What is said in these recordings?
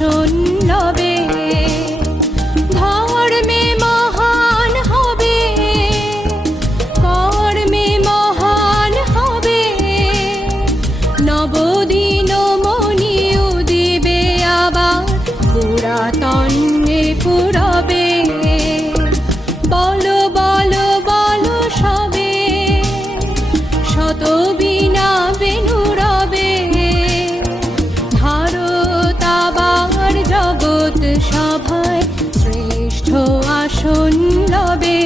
আসন লবে, ধর্মে মহান হবে, কর্মে মহান হবে, নবদিন মণি উদিবে আবার পুরাতনে পুরবে। বলো বলো বলো সবে, শত বীণা বেণু রবে, ভারত আবার জগৎ সভায় শ্রেষ্ঠ আসন লবে।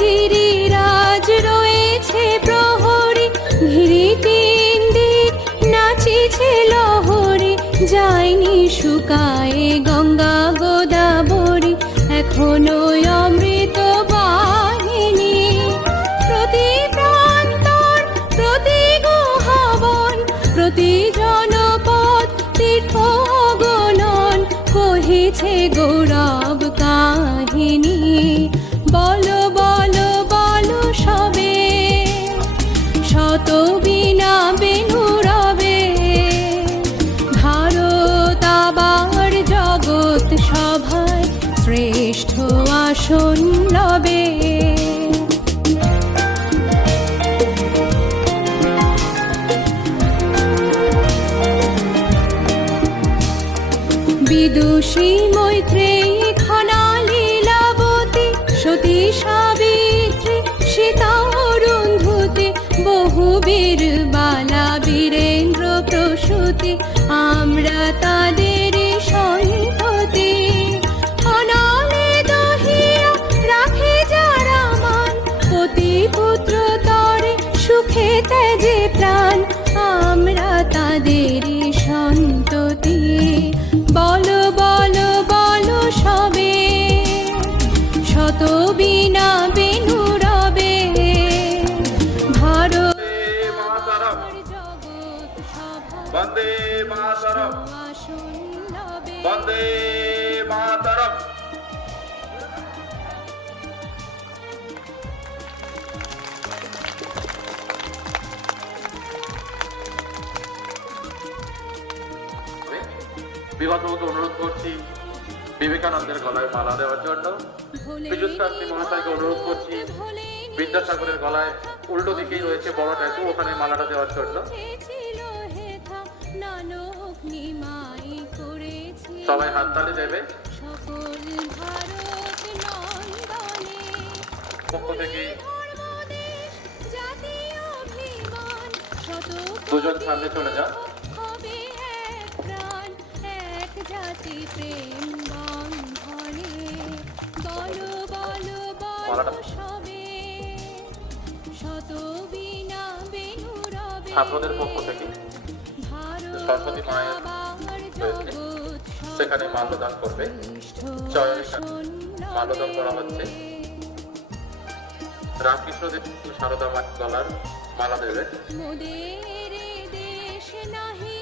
গিরিরাজ রয়েছে প্রহরী, ঘিরি তিন দিক নাচিছে লহরী, যায়নি শুকায়ে গঙ্গা গোদাবরী, এখনো অমৃত বাহিনী। প্রতি প্রান্তর প্রতি গুহাবন প্রতি জনপদ তীর্থ অগণন, কহিছে গৌরব কাহিনী। বলো বলো বলো সবে, শত বীণা বেণু রবে, ভারত আবার জগৎ সভায় শ্রেষ্ঠ আসন লবে। বিদুষী মৈত্রেয়ী খনা লীলাবতী, সতী সাবিত্রী সীতা অরুন্ধতী, বহুবীর বালা বীরেন্দ্র প্রসূতি, আমরা তাদের সন্ততি। অনালে দহিয়া রাখে যারা মান, পতি পুত্র তরে সুখে তেজে প্রাণ, আমরা তাদের সন্ততি। বলো বলো বলো সবে, শত বীণা বেণু রবে, ভারত জগৎ সভায় বন্দে মাতরম, আসন লবে। বন্দে মাতরম। বিভাগকে অনুরোধ করছি বিবেকানন্দের গলায় মালা দেওয়ার জন্য। পীযূষ শাস্ত্রী মহাশয়কে অনুরোধ করছি বিদ্যাসাগরের গলায় উল্টো দিকেই রয়েছে বড় ট্যাটু, ওখানে মালাটা দেওয়ার জন্য। সবাই হাততালি দেবে। পক্ষ থেকে দুজন সামনে চলে যান। জাতি প্রেম বন্ধনে, বলো বলো মালাটা বলো সবে, শত বীণা বেণু রবে, ছাত্রদের পক্ষ থেকে সরস্বতী মায়ের রয়েছে, সেখানে মাল্যদান করবে। চয়নের সাথে মাল্যদান করা হচ্ছে। রামকৃষ্ণদেব সারদা মায়ের গলার মালা দেবে। মোদের দেশ নাহি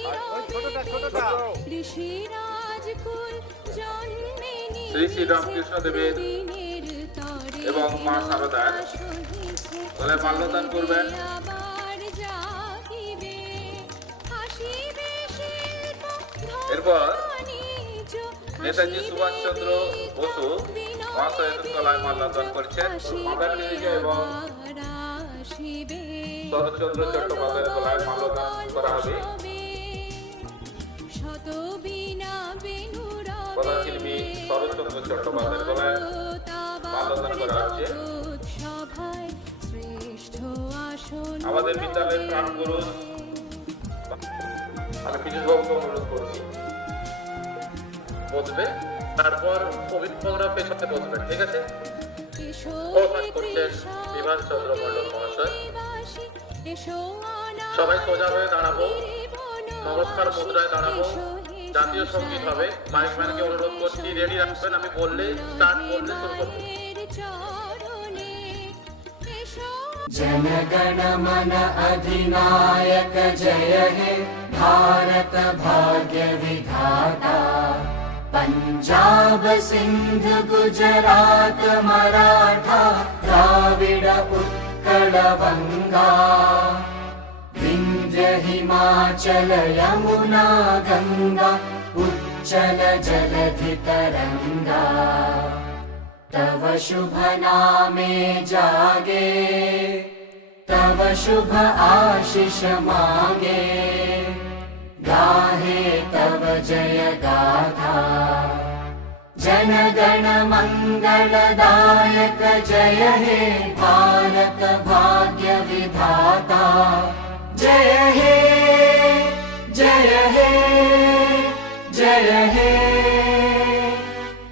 ঋষি রাজকুল জন্মেনি, শ্রী শ্রী রামকৃষ্ণ দেবের এবং মা সারদার গলায় মাল্যদান করবেন। এরপর নেতাজি সুভাষচন্দ্র বসু মহাশয়ের গলায় মাল্যদান করছেন। এবং শরৎচন্দ্র চট্টোপাধ্যায়ের গলায় মাল্যদান করা হবে। প্রধানশিল্পী শরৎচন্দ্র চট্টোপাধ্যায়ের গলায় মাল্যদান করা হচ্ছে। আমাদের বিদ্যালয়ের প্রাণগুরু আমি পীযূষবাবুকে অনুরোধ করছি বসবে, তারপর অভিভাবকরা পেছনে বসবেন, ঠিক আছে? প্রধান করছেন বিভাস চন্দ্র মণ্ডল মহাশয়। সবাই সোজা হয়ে দাঁড়াবো, নমস্কার মুদ্রায় দাঁড়াবো। জাতীয় সঙ্গীত হবে। মাইক ম্যানকে অনুরোধ করছি রেডি রাখবেন, আমি বললে স্টার্ট করলে শুরু করবো। जनगण मन अधिनायक जय हे भारत भाग्य विधाता। पंजाब सिंध गुजरात मराठा द्राविड उत्कल बंगा। विंध्य हिमाचल यमुना गंगा उच्चल जलधि तरंगा। तव शुभ नामे जागे तव शुभ आशीष मांगे। गाहे तव जय गाथा जन गण मंगलदायक जय हे भारत भाग्य विधाता। जय हे जय हे जय हे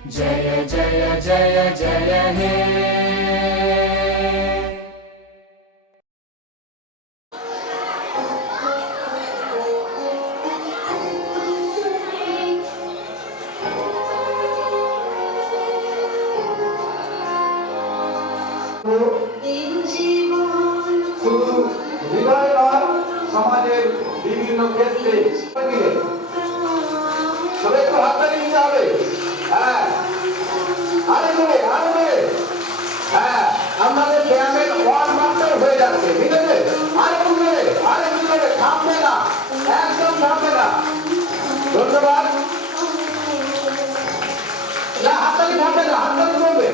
जय जय जय जय हे। শুধু হৃদয় নয়, সমাজের বিভিন্ন ক্ষেত্রে তবে একটু হাততালি দিতে হবে। হ্যাঁ, আরে জোরে, আরে জোরে। হ্যাঁ, আমাদের ব্যায়ামের ওয়ান মাত্র হয়ে যাচ্ছে, ঠিক আছে? আরে জোরে, আরে জোরে, থামবে না, একদম থামবে না। ধন্যবাদ। না, হাততালি থামবে না, হাততালি চলবে।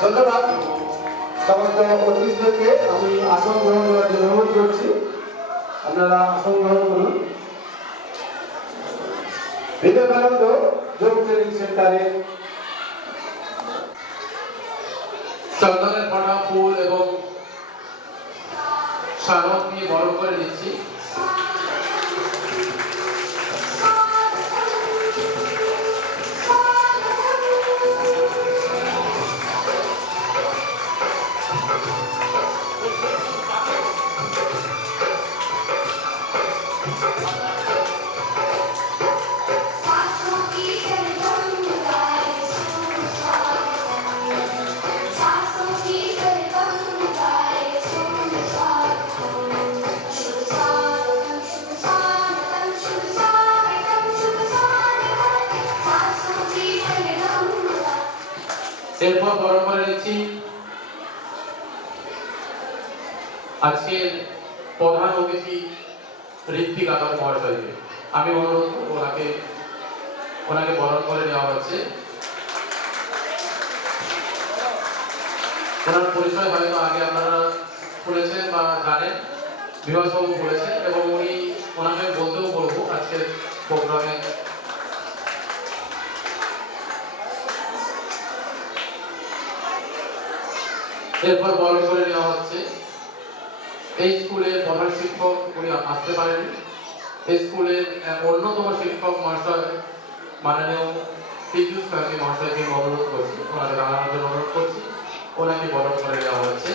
ধন্যবাদ। সমস্ত অতিথিদেরকে আমি আসন গ্রহণ করার জন্য অনুরোধ করছি। আপনারা আসন গ্রহণ করুন। বিবেকানন্দ যোগ ট্রেনিং সেন্টারে চন্দনের ফোঁটা ফুল এবং শারক নিয়ে বরণ করে দিচ্ছি। এরপর বরণ করে নিচ্ছি আজকের প্রধান অতিথি ঋত্বিক আদর মহাশয়কে। আমি অনুরোধ করব ওনাকে বরণ করে নেওয়া হচ্ছে। ওনার পরিচয় হয়তো আগে আপনারা শুনেছেন বা জানেন, বিভাসবাবু বলেছেন, এবং ওনাকে বলতেও বলবো আজকের প্রোগ্রামে। এরপর বরণ করে নেওয়া হচ্ছে এই স্কুলের প্রধান শিক্ষক, উনি আসতে পারেন। এই স্কুলের অন্যতম শিক্ষক মহাশয় মাননীয় পীযূষ কান্তি মহাশয়কে অনুরোধ করছি, ওনাকে দাঁড়ানোর জন্য অনুরোধ করছি। ওনাকে বরণ করে নেওয়া হচ্ছে।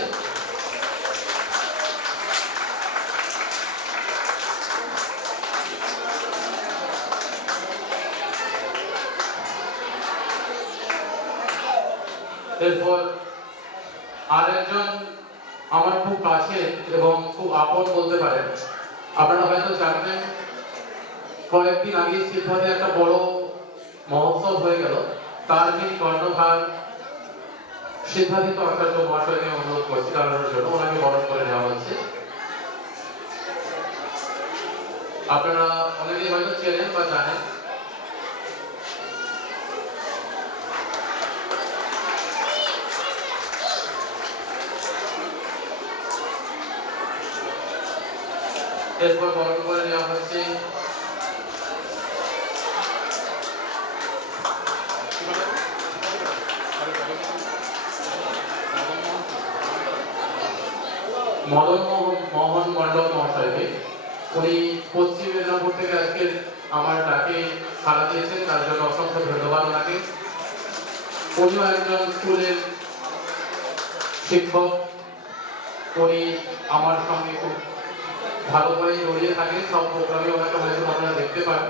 এরপর আরেকজন আমার খুব কাছে এবং খুব আপন বলতে পারেন। আপনারা হয়তো জানবেন, কয়েকদিন আগে সিদ্ধাতে একটা বড় মহোৎসব হয়ে গেল, তার যিনি কর্ণধার সিদ্ধার্থ আচার্য মহাশয়কে অনুরোধ করছি দাঁড়ানোর জন্য। ওনাকে বরণ করে নেওয়া হচ্ছে। আপনারা অনেকেই হয়তো চেনেন বা জানেন। এরপর বরণ করে নেওয়া হচ্ছে মদন মোহন মণ্ডল মহাশয়কে। উনি পশ্চিম মেদিনীপুর থেকে আজকে আমার ডাকে সাড়া দিয়েছেন, তার জন্য অসংখ্য ধন্যবাদ ওনাকে। উনিও একজন স্কুলের শিক্ষক, উনি আমার সঙ্গে খুব ভালো করে জড়িয়ে থাকেন, সব প্রোগ্রামে ওনাকে হয়তো আপনারা দেখতে পান।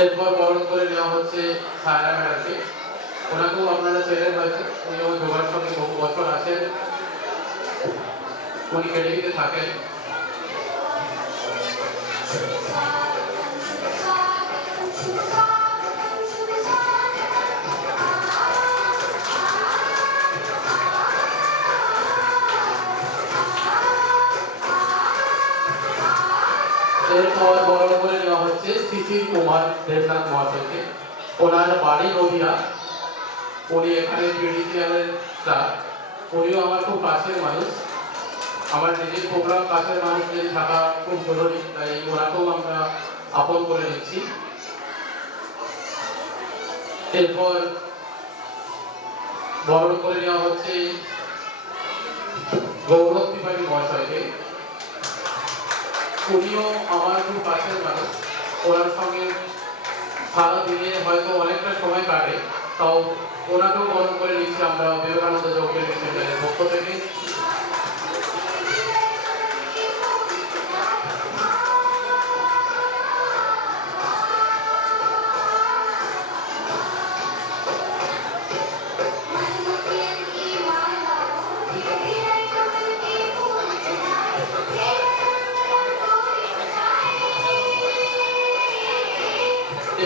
এরপর বরণ করে নেওয়া হচ্ছে সায়রা ম্যাডামকে, ওনাকেও আপনারা চেনেন হয়তো, উনিও যোগার সঙ্গে বহু বছর আছেন, উনি কেডিবিতে থাকেন। এরপর বরণ করে নেওয়া হচ্ছে শিশির কুমার দেবনাথ মহাশয়কে, ওনার বাড়ি নদিয়া, উনি এখানে পিডিসিএলের স্টাফ, উনিও আমার খুব কাছের মানুষ, আমার নিজের প্রোগ্রাম কাছের মানুষদের থাকা খুব জরুরি, তাই ওনাকেও আমরা আপন করে নিচ্ছি। এরপর বরণ করে নেওয়া হচ্ছে গৌরব ত্রিপাঠী মহাশয়কে, উনিও আমার খুব কাছের মানুষ, ওনার সঙ্গে সারা দিনে হয়তো অনেকটা সময় কাটে, তাও ওনাকেও বরণ করে নিচ্ছি আমরা বিবেকানন্দ যোগ ট্রেনিং সেন্টারের পক্ষ থেকে।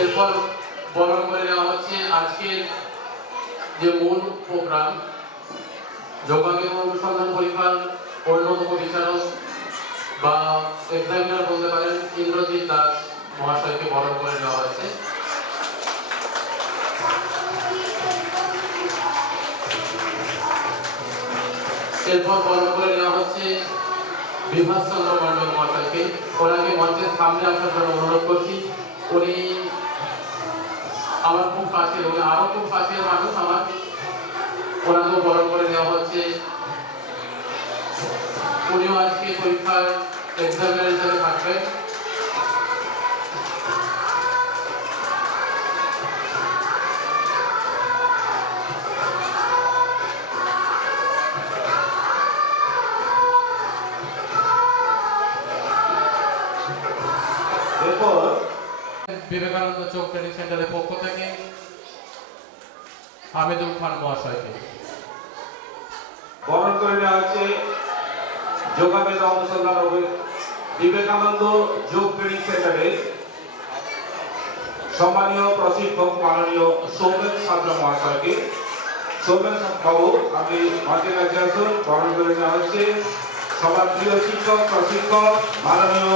এরপর বরণ করে নেওয়া হচ্ছে আজকের যে মূল প্রোগ্রাম, যোগাযোগ অনুসন্ধান পরীক্ষার অন্যতম বিচারক বা এক্সামিনার বলতে পারেন ইন্দ্রজিৎ দাস মহাশয়কে বরণ করে নেওয়া হচ্ছে। এরপর বরণ করে নেওয়া হচ্ছে বিভাস চন্দ্র মন্ডল মহাশয়কে, ওনাকে মঞ্চের সামনে আসার জন্য অনুরোধ করছি। উনি আমার খুব কাছের, উনি আরো খুব কাছের মানুষ আমার, ওনাকেও বরণ করে নেওয়া হচ্ছে। উনিও আজকে পরীক্ষার এক্সামিনার হিসেবে থাকবেন। এরপর বিবেকানন্দ যোগ ট্রেনিং সেন্টারের পক্ষ থেকে হামিদুল খান মহাশয়কে বরণ করে নেওয়া হচ্ছে যোগাবেদ অনুসন্ধান বিবেকানন্দ যোগ ট্রেনিং সেন্টারের সম্মানীয় প্রশিক্ষক মাননীয় সৌমেন সাঁতরা মহাশয়কে। সৌমেন বাবু, আপনি মঞ্চে কাছে আসুন। বরণ করে নেওয়া হচ্ছে সবার প্রিয় শিক্ষক প্রশিক্ষক মাননীয়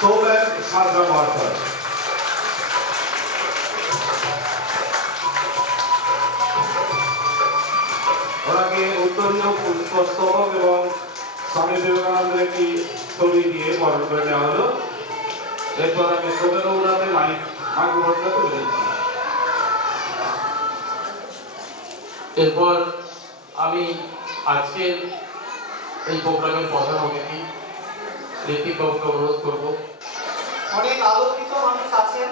সৌমেন সাঁতরা মহাশয়। ওনাকে উত্তরীয় পুষ্পস্তবক এবং স্বামী বিবেকানন্দের একটি ছবি দিয়ে বরণ করে নেওয়া হলো। এরপর আমি সৌমেন বাবুর মাইক্রোফোনটা তুলে দিচ্ছি। এরপর আমি আজকের এই প্রোগ্রামের প্রধান অতিথি ঋত্বিক বাবুকে অনুরোধ করব। অনেক আলোকিত মানুষ আছেন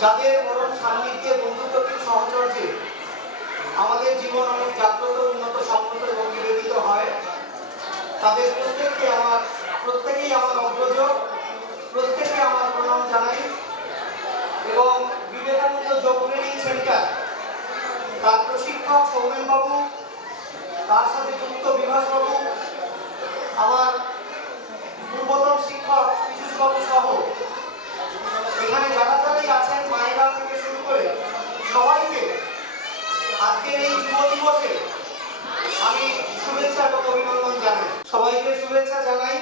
যাদের পরম সান্নিধ্যে বন্ধুত্বের সহচর্যে আমাদের জীবন অনেক জাগ্রত, উন্নত, সম্মত এবং নিবেদিত হয়। তাদের প্রত্যেকেই আমার অগ্রজ, প্রত্যেকে আমার প্রণাম জানাই। এবং বিবেকানন্দ যোগ ট্রেনিং সেন্টার, তার প্রশিক্ষক সৌমেন বাবু, তার সাথে যুক্ত বিভাস বাবু, আমার পূর্বতন শিক্ষক পীযূষ বাবু সহ এখানে যারা যারাই আছেন, মায়েরা থেকে শুরু করে সবাইকে আজকের এই যুব দিবসে আমি শুভেচ্ছা এবং অভিনন্দন জানাই। সবাইকে শুভেচ্ছা জানাই।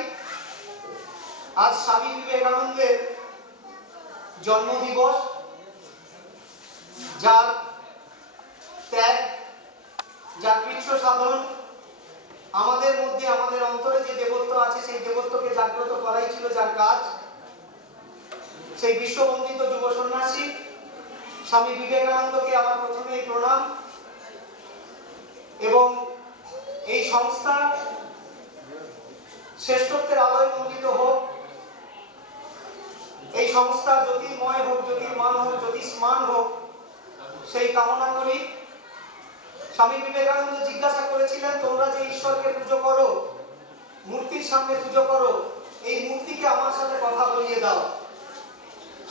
আজ স্বামী বিবেকানন্দের জন্মদিবস, যার ত্যাগ, যার কৃচ্ছ সাধন, আমাদের মধ্যে আমাদের অন্তরে যে দেবত্ব আছে সেই দেবত্বকে জাগ্রত করাই ছিল যার কাজ। সেই বিশ্ববন্দিত যুব সন্ন্যাসী স্বামী বিবেকানন্দকে আমার প্রথমেই প্রণাম। এবং সংস্থা শ্রেষ্ঠত্বের আলোয় মণ্ডিত হোক, এই সংস্থা জ্যোতির্ময় হোক, জ্যোতির্মান হোক, জ্যোতিষ্মান হোক, সেই কামনা করি। স্বামী বিবেকানন্দ জিজ্ঞাসা করেছিলেন, তোমরা যে ঈশ্বরকে পুজো করো, মূর্তির সামনে পুজো করো, এই মূর্তিকে আমার সাথে কথা বলিয়ে দাও।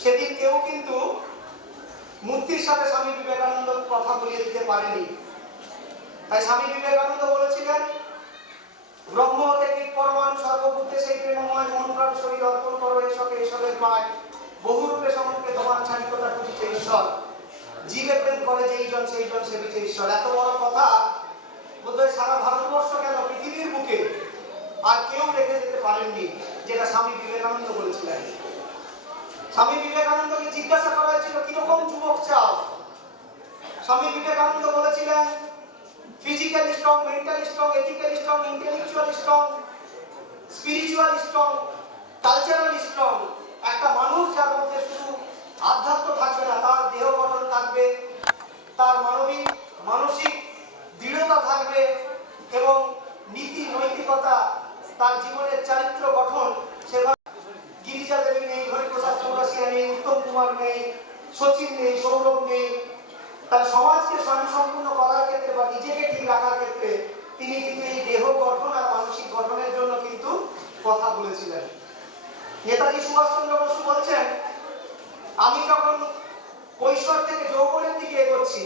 সেদিন কেউ কিন্তু মূর্তির সাথে স্বামী বিবেকানন্দ কথা বলিয়ে দিতে পারেনি। তাই স্বামী বিবেকানন্দ বলেছিলেন, ব্রহ্ম থেকে পরমাণু সর্বভূতে সেই প্রেমময় মন প্রাণ শরীর অর্পণ করো এসকে ঈশ্বরের পায়, বহুরূপে সমরূপে তোমার ছাড়িকতা খুঁজিছে ঈশ্বর, জীবে প্রেম করে যেই জন সেই জন সেবিছে ঈশ্বর। এত বড় কথা বোধহয় সারা ভারতবর্ষ কেন পৃথিবীর বুকে আর কেউ রেখে যেতে পারেননি, যেটা স্বামী বিবেকানন্দ বলেছিলেন। স্বামী বিবেকানন্দকে জিজ্ঞাসা করা হয়েছিল, কিরকম যুবক চাও? স্বামী বিবেকানন্দ বলেছিলেন, physically strong, mentally strong, ethically strong, intellectually strong, spiritually strong, culturally strong. একটা মানুষ যার মধ্যে শুধু আধ্যাত্ম থাকবে না, তার দেহ গঠন থাকবে, তার মানসিক দৃঢ়তা থাকবে এবং নীতি নৈতিকতা, তার জীবনের চারিত্র গঠন সেভাবে। গিরিজা দেবী নেই, হরিপ্রসাদ চৌরাসিয়া নেই, উত্তম কুমার নেই, সচিন নেই, সৌরভ নেই। তার সমাজকে স্বয়ংসম্পূর্ণ করার ক্ষেত্রে বা নিজেকে ঠিক রাখার ক্ষেত্রে তিনি কিন্তু এই দেহ গঠন আর মানসিক গঠনের জন্য কিন্তু কথা বলেছিলেন। নেতাজি সুভাষচন্দ্র বসু বলছেন, আমি যখন কৈশোর থেকে যৌবনের দিকে এগোচ্ছি,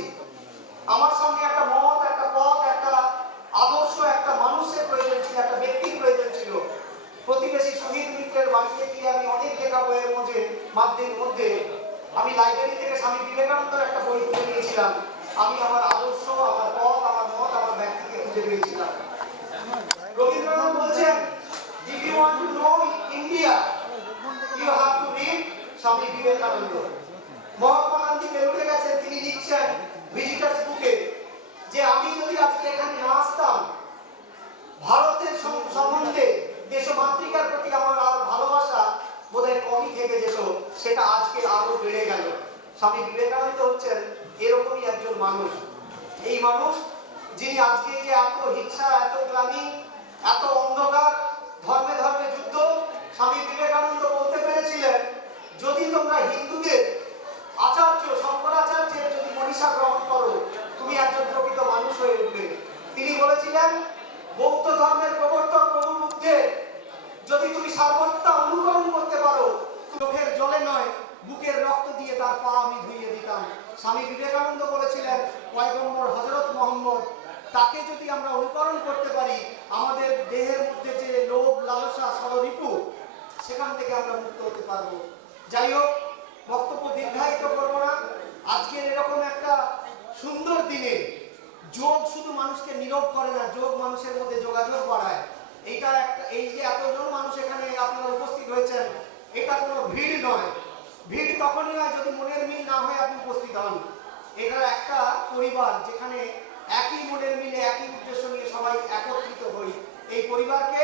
আমার সঙ্গে একটা মত, একটা পথ, একটা আদর্শ, একটা মানুষের প্রয়োজন ছিল, একটা ব্যক্তির প্রয়োজন ছিল। প্রতিবেশী শহীদ মিত্রের বাড়িতে গিয়ে আমি অনেক লেখা বইয়ের মধ্যে আমি লাইব্রেরি থেকে স্বামী বিবেকানন্দের একটা বই তুলে নিয়েছিলাম। আমি আমার আদর্শ, আমার পথ, আমার মত, আমার ব্যক্তিকে খুঁজে পেয়েছিলাম। রবীন্দ্রনাথ বলছেন, if you want to know India, you have to read Swami Vivekananda. Mahatma Gandhi বেরুতে গেছেন, তিনি লিখছেন ভিজিটার্স বুকে যে আমি যদি আজকে এখানে না আসতাম, ভারতের সম্বন্ধে দেশমাতৃকার প্রতি আমার আর ভালোবাসা বোধহয় কমই থেকে যেত, সেটা আজকে আরো বেড়ে গেল। স্বামী বিবেকানন্দ হচ্ছেন এরকমই একজন মানুষ। এই মানুষ যিনি আজকে যে এত হিংসা, এত গ্লানি, এত অন্ধকার, ধর্মে ধর্মে যুদ্ধ, স্বামী বিবেকানন্দ বলতে পেরেছিলেন, যদি তোমরা হিন্দুদের আচার্য শঙ্করাচার্যের যদি মনীষা গ্রহণ করো, তুমি একজন প্রকৃত মানুষ হয়ে উঠবে। তিনি বলেছিলেন, বৌদ্ধ ধর্মের প্রবর্তক প্রভু বুদ্ধের যদি তুমি সর্বত্র অনুকরণ করতে পারো, চোখের জলে নয় বুকের রক্ত দিয়ে তার পা আমি ধুইয়ে দিতাম। স্বামী বিবেকানন্দ বলেছিলেন, পয়গম্বর হযরত মুহাম্মদ, তাকে যদি আমরা অনুকরণ করতে পারি, আমাদের দেহের মধ্যে যে লোভ, লালসা, ষড়রিপু, সেখান থেকে আমরা মুক্ত হতে পারবো। যাই হোক, বক্তব্য দীর্ঘায়িত করবো না। আজকের এরকম একটা সুন্দর দিনে যোগ শুধু মানুষকে নীরব করে না, যোগ মানুষের মধ্যে যোগাযোগ বাড়ায়। এইটা একটা, এই যে এতজন মানুষ এখানে আপনারা উপস্থিত হয়েছেন, এটা কোনো ভিড় নয়। ভিড় তখনই হয় যদি মনের মিল না হয় আপনি উপস্থিত হন। এটা একটা পরিবার, যেখানে একই মনের মিলে একই উদ্দেশ্য নিয়ে সবাই একত্রিত হই। এই পরিবারকে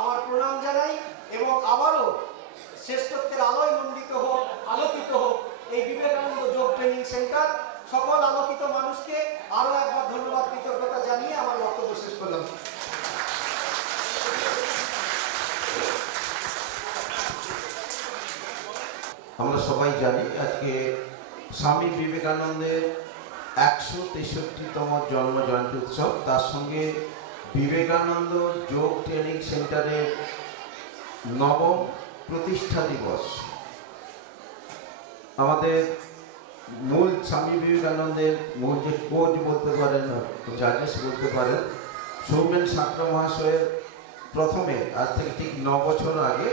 আমার প্রণাম জানাই এবং আবারও শ্রেষ্ঠত্বের আলোয় মণ্ডিত হোক, আলোকিত হোক এই বিবেকানন্দ যোগ ট্রেনিং সেন্টার। সকল আলোকিত মানুষকে আরো একবার ধন্যবাদ, কৃতজ্ঞতা জানিয়ে আমার বক্তব্য শেষ করলাম। আমরা সবাই জানি আজকে স্বামী বিবেকানন্দের 163তম জন্ম জয়ন্তী উৎসব, তার সঙ্গে বিবেকানন্দ যোগ ট্রেনিং সেন্টারের 9ম প্রতিষ্ঠা দিবস। আমাদের মূল স্বামী বিবেকানন্দের মূল যে কোচ বলতে পারেন, জাজেস বলতে পারেন, সৌমেন সাঁতরা মহাশয়ের প্রথমে আজ থেকে ঠিক 9 বছর আগে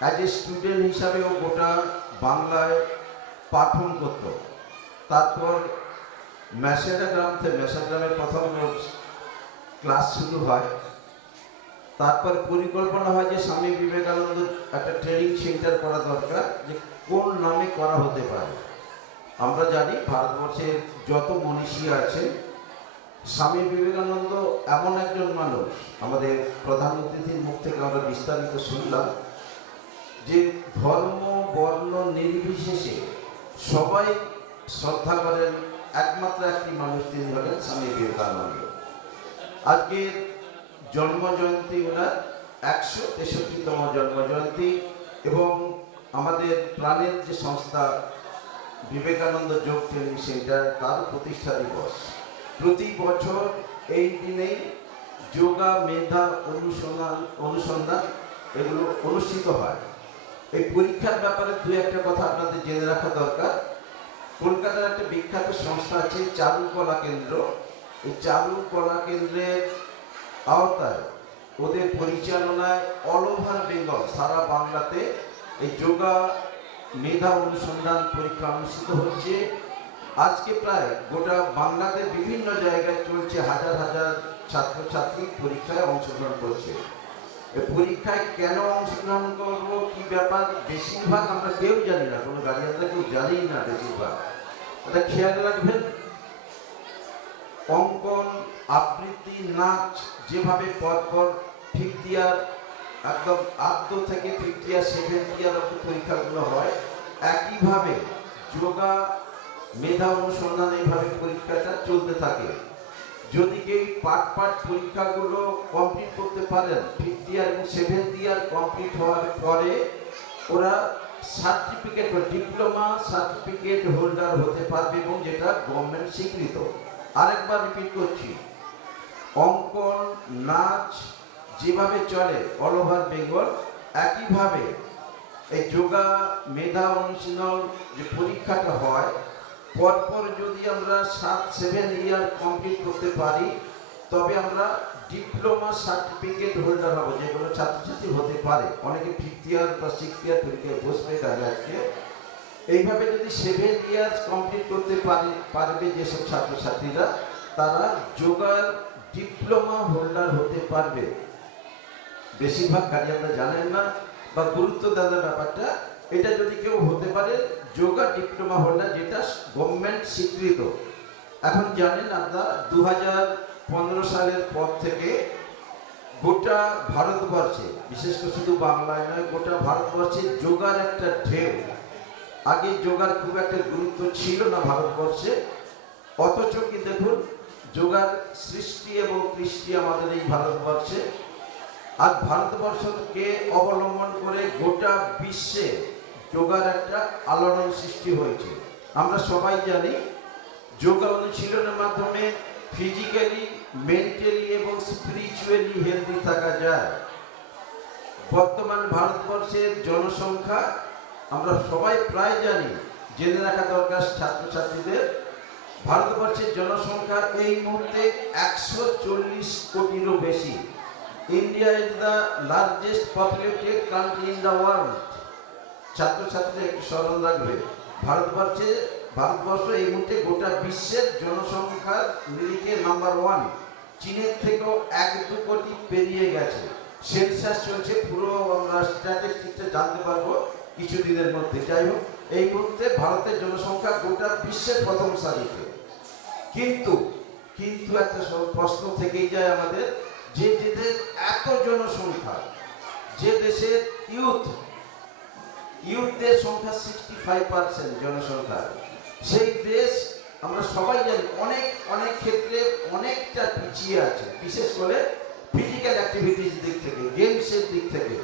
অ্যাজ এ স্টুডেন্ট হিসাবেও গোটা বাংলায় পাঠন করত। তারপর মেসাগ্রামে প্রথম ক্লাস শুরু হয়। তারপর পরিকল্পনা হয় যে স্বামী বিবেকানন্দ একটা ট্রেনিং সেন্টার করা দরকার, যে কোন নামে করা হতে পারে। আমরা জানি ভারতবর্ষের যত মনীষী আছেন, স্বামী বিবেকানন্দ এমন একজন মানুষ, আমাদের প্রধান অতিথির মুখ থেকে আমরা বিস্তারিত শুনলাম, যে ধর্ম বর্ণ নির্বিশেষে সবাই শ্রদ্ধা করেন একমাত্র একটি মানুষ, তিনি হলেন স্বামী বিবেকানন্দ। আজকে জন্মজয়ন্তী ওনার 163তম জন্মজয়ন্তী, এবং আমাদের প্রাণের যে সংস্থা বিবেকানন্দ যোগ ট্রেনিং সেন্টার তার প্রতিষ্ঠা দিবস। প্রতি বছর এই দিনেই যোগা মেধা অনুসন্ধান এগুলো অনুষ্ঠিত হয়। এই পরীক্ষার ব্যাপারে দু একটা কথা আপনাদের জেনে রাখা দরকার। কলকাতার একটা বিখ্যাত সংস্থা আছে চারুকলা কেন্দ্র। এই চারুকলা কেন্দ্রের আওতায় ওদের পরিচালনায় অল ওভার বেঙ্গল, সারা বাংলাতে এই যোগা মেধা অনুসন্ধান পরীক্ষা অনুষ্ঠিত হচ্ছে। আজকে প্রায় গোটা বাংলাদেশের বিভিন্ন জায়গায় চলছে, হাজার হাজার ছাত্রছাত্রী পরীক্ষায় অংশগ্রহণ করছে। এই পরীক্ষায় কেন অংশগ্রহণ করবো, কি ব্যাপার, বেশিরভাগ আমরা কেউ জানি না, কোনো গার্জিয়ানরা কেউ জানেই না বেশিরভাগ। এটা খেয়াল রাখবেন, অঙ্কন, আবৃত্তি, নাচ যেভাবে পরপর 5th ইয়ার একদম আদ্য থেকে 5th ইয়ার 7th ইয়ার অব্দি পরীক্ষাগুলো হয়, একইভাবে যোগা মেধা অনুসন্ধান এইভাবে পরীক্ষাটা চলতে থাকে। যদি কেউ পার্ট পরীক্ষাগুলো কমপ্লিট করতে পারেন, 5th ইয়ার এবং 7th ইয়ার কমপ্লিট হওয়ার পরে ওরা সার্টিফিকেট বা ডিপ্লোমা সার্টিফিকেট হোল্ডার হতে পারবে, এবং যেটা গভর্নমেন্ট স্বীকৃত। আরেকবার রিপিট করছি, অঙ্কন, নাচ যেভাবে চলে অল ওভার বেঙ্গল, একইভাবে এই যোগা মেধা অনুশীলন যে পরীক্ষাটা হয়, পরপর যদি আমরা 7-7 ইয়ার কমপ্লিট করতে পারি তবে আমরা ডিপ্লোমা সার্টিফিকেট হোল্ডার হবো। যেগুলো ছাত্রছাত্রী হতে পারে, অনেকে 5th ইয়ার বা 6th ইয়ার পরীক্ষায় বসবে আজকে। এইভাবে যদি 7 ইয়ার্স কমপ্লিট করতে পারবে যেসব ছাত্রছাত্রীরা, তারা যোগার ডিপ্লোমা হোল্ডার হতে পারবে। বেশিরভাগ গার্জিয়ানরা জানেন না বা গুরুত্ব দেন না ব্যাপারটা। এটা যদি কেউ হতে পারে যোগা ডিপ্লোমা হোল্ডার, যেটা গভর্নমেন্ট স্বীকৃত। এখন জানেন আপনারা 2015 সালের পর থেকে গোটা ভারতবর্ষে, বিশেষ করে শুধু বাংলায় নয়, গোটা ভারতবর্ষে যোগার একটা ঢেউ। আগে যোগার খুব একটা গুরুত্ব ছিল না ভারতবর্ষে, অথচ কি দেখুন যোগার সৃষ্টি এবং কৃষ্টি আমাদের এই ভারতবর্ষে। আর ভারতবর্ষকে অবলম্বন করে গোটা বিশ্বে যোগার একটা আলোড়ন সৃষ্টি হয়েছে। আমরা সবাই জানি যোগা অনুশীলনের মাধ্যমে ফিজিক্যালি, মেন্টালি এবং স্পিরিচুয়ালি হেলদি থাকা যায়। বর্তমান ভারতবর্ষের জনসংখ্যা আমরা সবাই প্রায় জানি, জেনে রাখা দরকার ছাত্রছাত্রীদের। ভারতবর্ষের জনসংখ্যা এই মুহূর্তে 140 কোটিরও বেশি। India is the largest populated country in the world. ছাত্রছাত্রীরা একটু স্মরণ রাখবে, ভারতবর্ষ এই মুহূর্তে গোটা বিশ্বের জনসংখ্যার নিরিখে নাম্বার 1। চীনের থেকেও 1-2 কোটি পেরিয়ে গেছে। সেন্সাস চলছে, পুরো আমরা স্ট্যাটিস্টিক্সে জানতে পারবো কিছুদিনের মধ্যে। যাই হোক, এই মুহূর্তে ভারতের জনসংখ্যা গোটা বিশ্বের প্রথম সারিতে। কিন্তু একটা প্রশ্ন থেকেই যায় আমাদের, যে দেশের এত জনসংখ্যা, যে দেশের ইউথদের সংখ্যা 65% জনসংখ্যা, সেই দেশ আমরা সবাই জানি অনেক ক্ষেত্রে অনেকটা পিছিয়ে আছে, বিশেষ করে ফিজিক্যাল অ্যাক্টিভিটিস দিক থেকে, গেমসের দিক থেকে।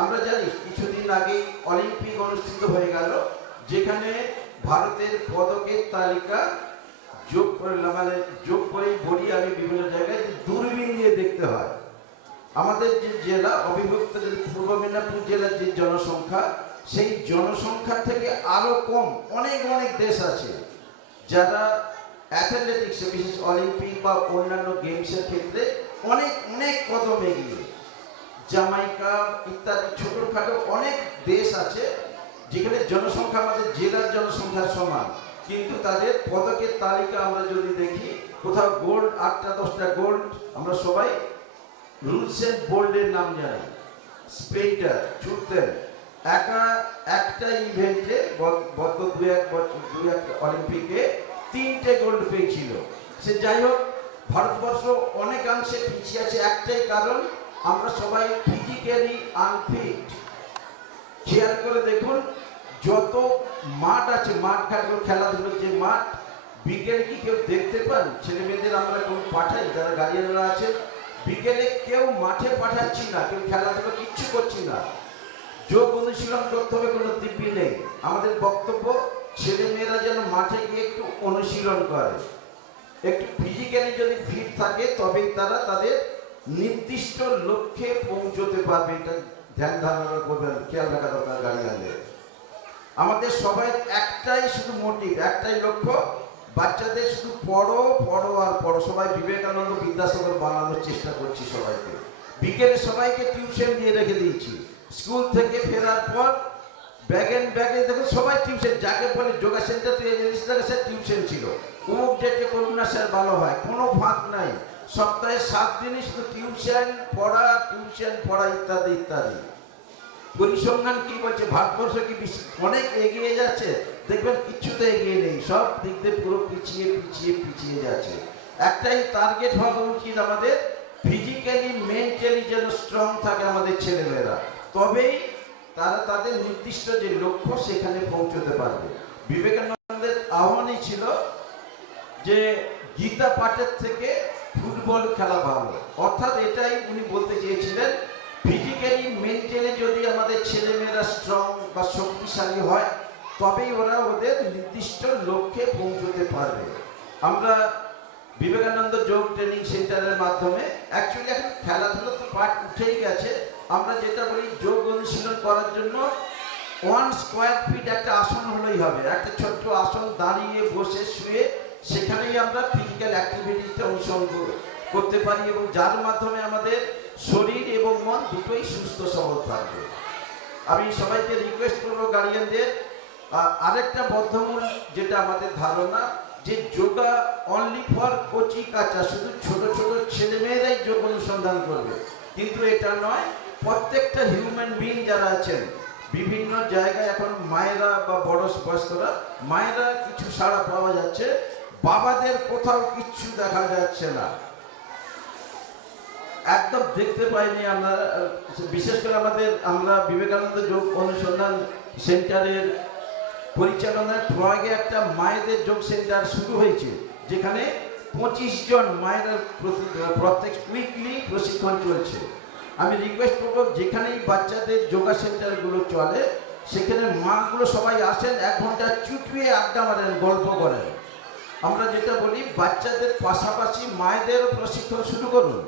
আমরা জানি কিছুদিন আগে অলিম্পিক অনুষ্ঠিত হয়ে গেল, যেখানে ভারতের পদকের তালিকা যোগ করেই বলি আমি বিভিন্ন জায়গায় দূরবীন দিয়ে দেখতে হয়। আমাদের যে জেলা অবিভক্ত পূর্ব মেদিনীপুর জেলার যে জনসংখ্যা, সেই জনসংখ্যা থেকে আরো কম অনেক দেশ আছে যারা অ্যাথলেটিক্সে, বিশেষ অলিম্পিক বা অন্যান্য গেমসের ক্ষেত্রে অনেক কদম এগিয়ে। জামাইকা ইত্যাদি ছোটখাটো অনেক দেশ আছে যেখানে জনসংখ্যা আমাদের জেলার জনসংখ্যার সমান, কিন্তু তাদের পদকের তালিকা আমরা যদি দেখি, কোথাও গোল্ড 8-10টা গোল্ড। আমরা সবাই রুলসেন বোল্ডের নাম জানি, স্প্রিন্টার ছুটতেন, একটা ইভেন্টে গত 2-1 অলিম্পিকে 3টে গোল্ড পেয়েছিল। সে যাই হোক, ভারতবর্ষ অনেকাংশে পিছিয়ে আছে। একটাই কারণ, আমরা সবাই ফিজিক্যালি আনফিট। খেয়াল করে দেখুন, যত মাঠ আছে, মাঠঘাটগুলো, খেলাধুলোর যে মাঠ, বিকেলে কি কেউ দেখতে পান? ছেলে মেয়েদের আমরা কেউ পাঠাই, যারা গার্জিয়ানরা আছে, বিকেলে কেউ মাঠে পাঠাচ্ছি না, কেউ খেলাধুলো কিচ্ছু করছি না, যোগ অনুশীলন করতে হবে, কোনো দিব্যি নেই। আমাদের বক্তব্য ছেলে মেয়েরা যেন মাঠে গিয়ে একটু অনুশীলন করে, একটু ফিজিক্যালি যদি ফিট থাকে তবেই তারা তাদের নির্দিষ্ট লক্ষ্যে পৌঁছতে পারবে। এটা ধ্যান ধারণা করবেন, খেয়াল রাখা দরকার গার্জিয়ানদের। আমাদের সবাই একটাই শুধু মোটিভ, একটাই লক্ষ্য, বাচ্চাদের শুধু পড়ো পড়ো আর পড়ো। সবাই বিবেকানন্দ বিদ্যাসাগর বানানোর চেষ্টা করছি সবাইকে। বিকেলে সবাইকে টিউশন দিয়ে রেখে দিয়েছি। স্কুল থেকে ফেরার পর ব্যাগে দেখুন সবাই টিউশন, যাকে বলে যোগা সেন্টার সে টিউশন ছিল। অমুক ডেটে করুন না স্যার, ভালো হয়, কোনো ফাঁক নাই। সপ্তাহে 7 দিনই শুধু টিউশন পড়া ইত্যাদি ইত্যাদি। পরিসংখ্যান কি বলছে, ভারতবর্ষ কি অনেক এগিয়ে যাচ্ছে? দেখবেন কিচ্ছুতে এগিয়ে নেই, সব দিক দিয়ে পুরো পিছিয়ে যাচ্ছে। একটাই টার্গেট হওয়া উচিত আমাদের, ফিজিক্যালি মেন্টালি যেন স্ট্রং থাকে আমাদের ছেলেমেয়েরা, তবেই তারা তাদের নির্দিষ্ট যে লক্ষ্য সেখানে পৌঁছতে পারবে। বিবেকানন্দের আহ্বানই ছিল যে গীতা পাঠের থেকে ফুটবল খেলা ভালো। অর্থাৎ এটাই উনি বলতে চেয়েছিলেন, ফিজিক্যালি মেন্টালি যদি আমাদের ছেলেমেয়েরা স্ট্রং বা শক্তিশালী হয় তবেই ওরা ওদের নির্দিষ্ট লক্ষ্যে পৌঁছতে পারবে। আমরা বিবেকানন্দ যোগ ট্রেনিং সেন্টারের মাধ্যমে অ্যাকচুয়ালি এখন খেলাধুলো তো পার্ট উঠেই গেছে। আমরা যেটা বলি, যোগ অনুশীলন করার জন্য 1 স্কোয়ার ফিট একটা আসন হলেই হবে, একটা ছোট্ট আসন, দাঁড়িয়ে বসে শুয়ে সেখানেই আমরা ফিজিক্যাল অ্যাক্টিভিটিতে অনুসরণ করতে পারি, এবং যার মাধ্যমে আমাদের শরীর এবং মন দুটোই সুস্থ সবল থাকবে। আমি সবাইকে রিকোয়েস্ট করবো গার্জিয়ানদের, আরেকটা বদ্ধমূল যেটা আমাদের ধারণা, যে যোগা অনলি ফর কচি কাঁচা, শুধু ছোট ছোট ছেলে মেয়েরাই যোগ অনুসন্ধান করবে, কিন্তু এটা নয়। প্রত্যেকটা হিউম্যান বিইং যারা আছেন বিভিন্ন জায়গায়, এখন মায়েরা বা বড় বয়স্করা, মায়েরা কিছু সাড়া পাওয়া যাচ্ছে, বাবাদের কোথাও কিচ্ছু দেখা যাচ্ছে না, একদম দেখতে পাইনি আমরা। বিশেষ করে আমরা বিবেকানন্দ যোগ অনুসন্ধান সেন্টারের পরিচালনায় প্রয়াগে একটা মায়েদের যোগ সেন্টার শুরু হয়েছে, যেখানে 25 জন মায়েরা প্রত্যেক উইকলি প্রশিক্ষণ চলছে। আমি রিকোয়েস্ট করবো, যেখানেই বাচ্চাদের যোগা সেন্টারগুলো চলে সেখানে মাগুলো সবাই আসেন, 1 ঘন্টা চুটিয়ে আড্ডা মারেন, গল্প করেন। আমরা যেটা বলি, বাচ্চাদের পাশাপাশি মায়েদেরও প্রশিক্ষণ শুরু করুন।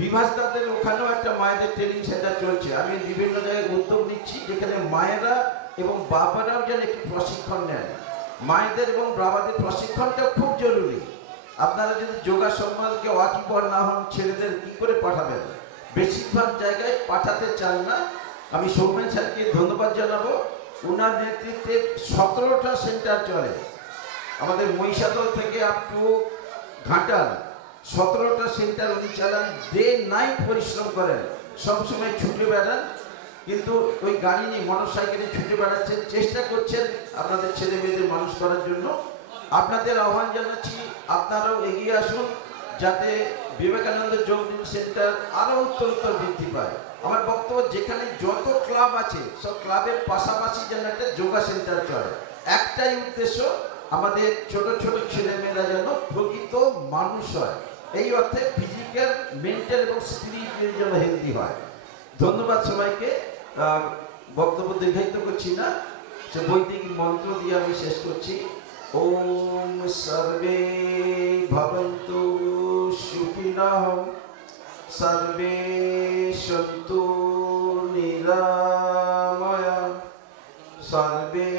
বিভাসদাদের ওখানেও একটা মায়েদের ট্রেনিং সেন্টার চলছে। আমি বিভিন্ন জায়গায় উদ্যোগ নিচ্ছি, যেখানে মায়েরা এবং বাবারাও যেন একটু প্রশিক্ষণ নেন। মায়েদের এবং বাবাদের প্রশিক্ষণটা খুব জরুরি। আপনারা যদি যোগা সম্পর্কে ওয়াকিবহাল না হন, ছেলেদের কি করে পাঠাবেন? বেশিরভাগ জায়গায় পাঠাতে চান না। আমি সৌমেন স্যারকে ধন্যবাদ জানাবো, ওনার নেতৃত্বে 17টা সেন্টার চলে আমাদের মহিষাদল থেকে আপ টু ঘাটাল। 17টা সেন্টার উনি চালান, ডে নাইট পরিশ্রম করেন, সবসময় ছুটে বেড়ান, কিন্তু ওই গাড়ি নিয়ে মোটর সাইকেলে ছুটে বেড়াচ্ছেন, চেষ্টা করছেন আপনাদের ছেলে মেয়েদের মানুষ করার জন্য। আপনাদের আহ্বান জানাচ্ছি, আপনারাও এগিয়ে আসুন, যাতে বিবেকানন্দ যোগ সেন্টার আরও উত্তরোত্তর বৃদ্ধি পায়। আমার বক্তব্য, যেখানে যত ক্লাব আছে সব ক্লাবের পাশাপাশি যেন একটা যোগা সেন্টার চলে। একটাই উদ্দেশ্য, আমাদের ছোট ছোট ছেলেমেয়েরা যেন প্রকৃত মানুষ হয়, এই অর্থে ফিজিক্যাল, মেন্টাল এবং স্পিরিচুয়াল যেন হেলদি হয়। ধন্যবাদ সবাইকে। বক্তব্য দীর্ঘায়িত করছি না, সে বৈদিক মন্ত্র দিয়ে আমি শেষ করছি। ওম সর্বে ভবন্তু সুখিনঃ, সর্বে সন্তু নিরাময়াঃ, সর্বে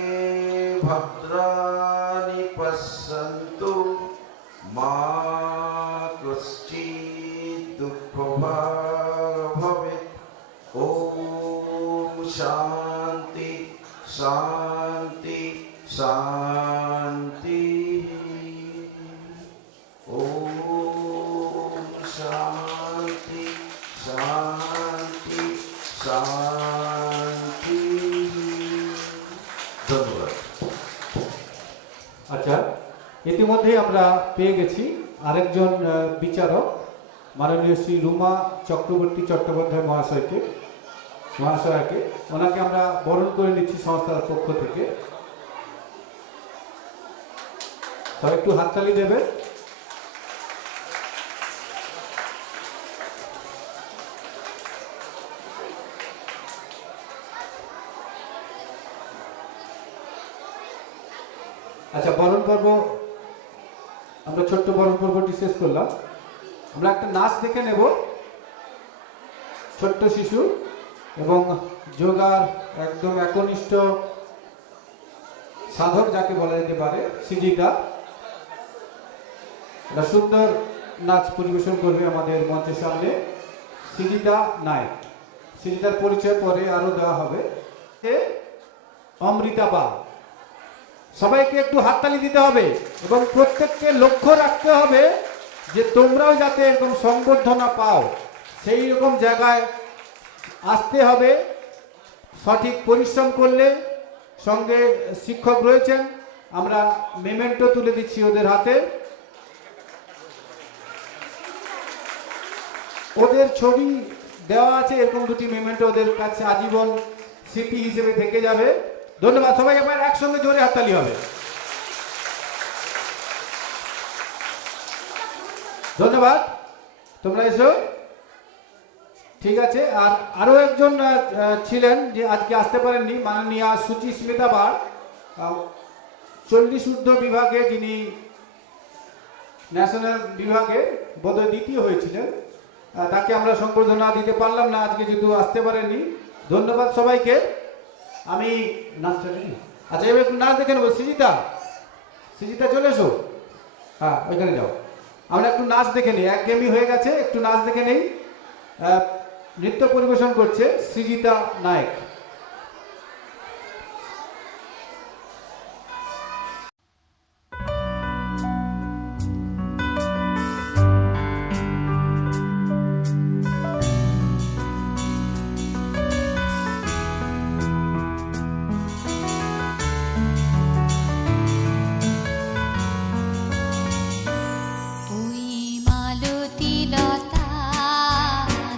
ভদ্রাণি পশ্যন্তু, মা কশ্চিৎ দুঃখভাগ্ ভবেৎ। ওম শান্তি শান্তি শান্তি। ওম শান্তি শান্তি শান্তি। ধন্যবাদ। আচ্ছা, ইতিমধ্যেই আমরা পেয়ে গেছি আরেকজন বিচারক, মাননীয় শ্রী রুমা চক্রবর্তী চট্টোপাধ্যায় মহাশয়কে। ওনাকে আমরা বরণ করে নিচ্ছি সংস্থার পক্ষ থেকে। সবাই একটু হাততালি দেবে। আচ্ছা, বরণ পর্ব আমরা ছোট্ট বরণ পর্বটি শেষ করলাম। আমরা একটা নাচ দেখে নেব, ছোট্ট শিশু এবং যোগার একদম একনিষ্ঠ সাধক যাকে বলা যেতে পারে, সিজিকা একটা সুন্দর নাচ পরিবেশন করবে আমাদের মঞ্চের সামনে সিজিতা নায়ক। সিজিতার পরিচয় পরে আরো দেওয়া হবে। অমৃতা বা, সবাইকে একটু হাততালি দিতে হবে এবং প্রত্যেককে লক্ষ্য রাখতে হবে যে তোমরাও যাতে এরকম সংবর্ধনা পাও, সেই রকম জায়গায় আসতে হবে। সঠিক পরিশ্রম করলে, সঙ্গে শিক্ষক রয়েছেন, আমরা মেমেন্টো তুলে দিচ্ছি ওদের হাতে। ওদের ছবি দেওয়া আছে, এরকম দুটি মেমেন্টো ওদের কাছে আজীবন স্মৃতি হিসেবে থেকে যাবে। ধন্যবাদ। সবাই এবার একসঙ্গে জোরে হাততালি হবে। ধন্যবাদ, তোমরা এসো। ঠিক আছে, আর আরো একজন ছিলেন যে আজকে আসতে পারেননি, মাননীয়া সুচিস্মিতা বার, 40 ঊর্ধ্ব বিভাগে যিনি ন্যাশনাল বিভাগে বোধহয় দ্বিতীয় হয়েছিলেন, তাকে আমরা সংবর্ধনা দিতে পারলাম না আজকে, যেহেতু আসতে পারেননি। ধন্যবাদ সবাইকে। আমি নাচটা দেখি। আচ্ছা, এবার একটু নাচ দেখে নেবো। সিজিতা, সিজিতা চলে এসো। হ্যাঁ, ওইখানে যাও। আমরা একটু নাচ দেখে নিই, একঘেয়েমি হয়ে গেছে, একটু নাচ দেখে নেই। নৃত্য পরিবেশন করছে সৃজিতা নায়ক। ওই মালতী লতা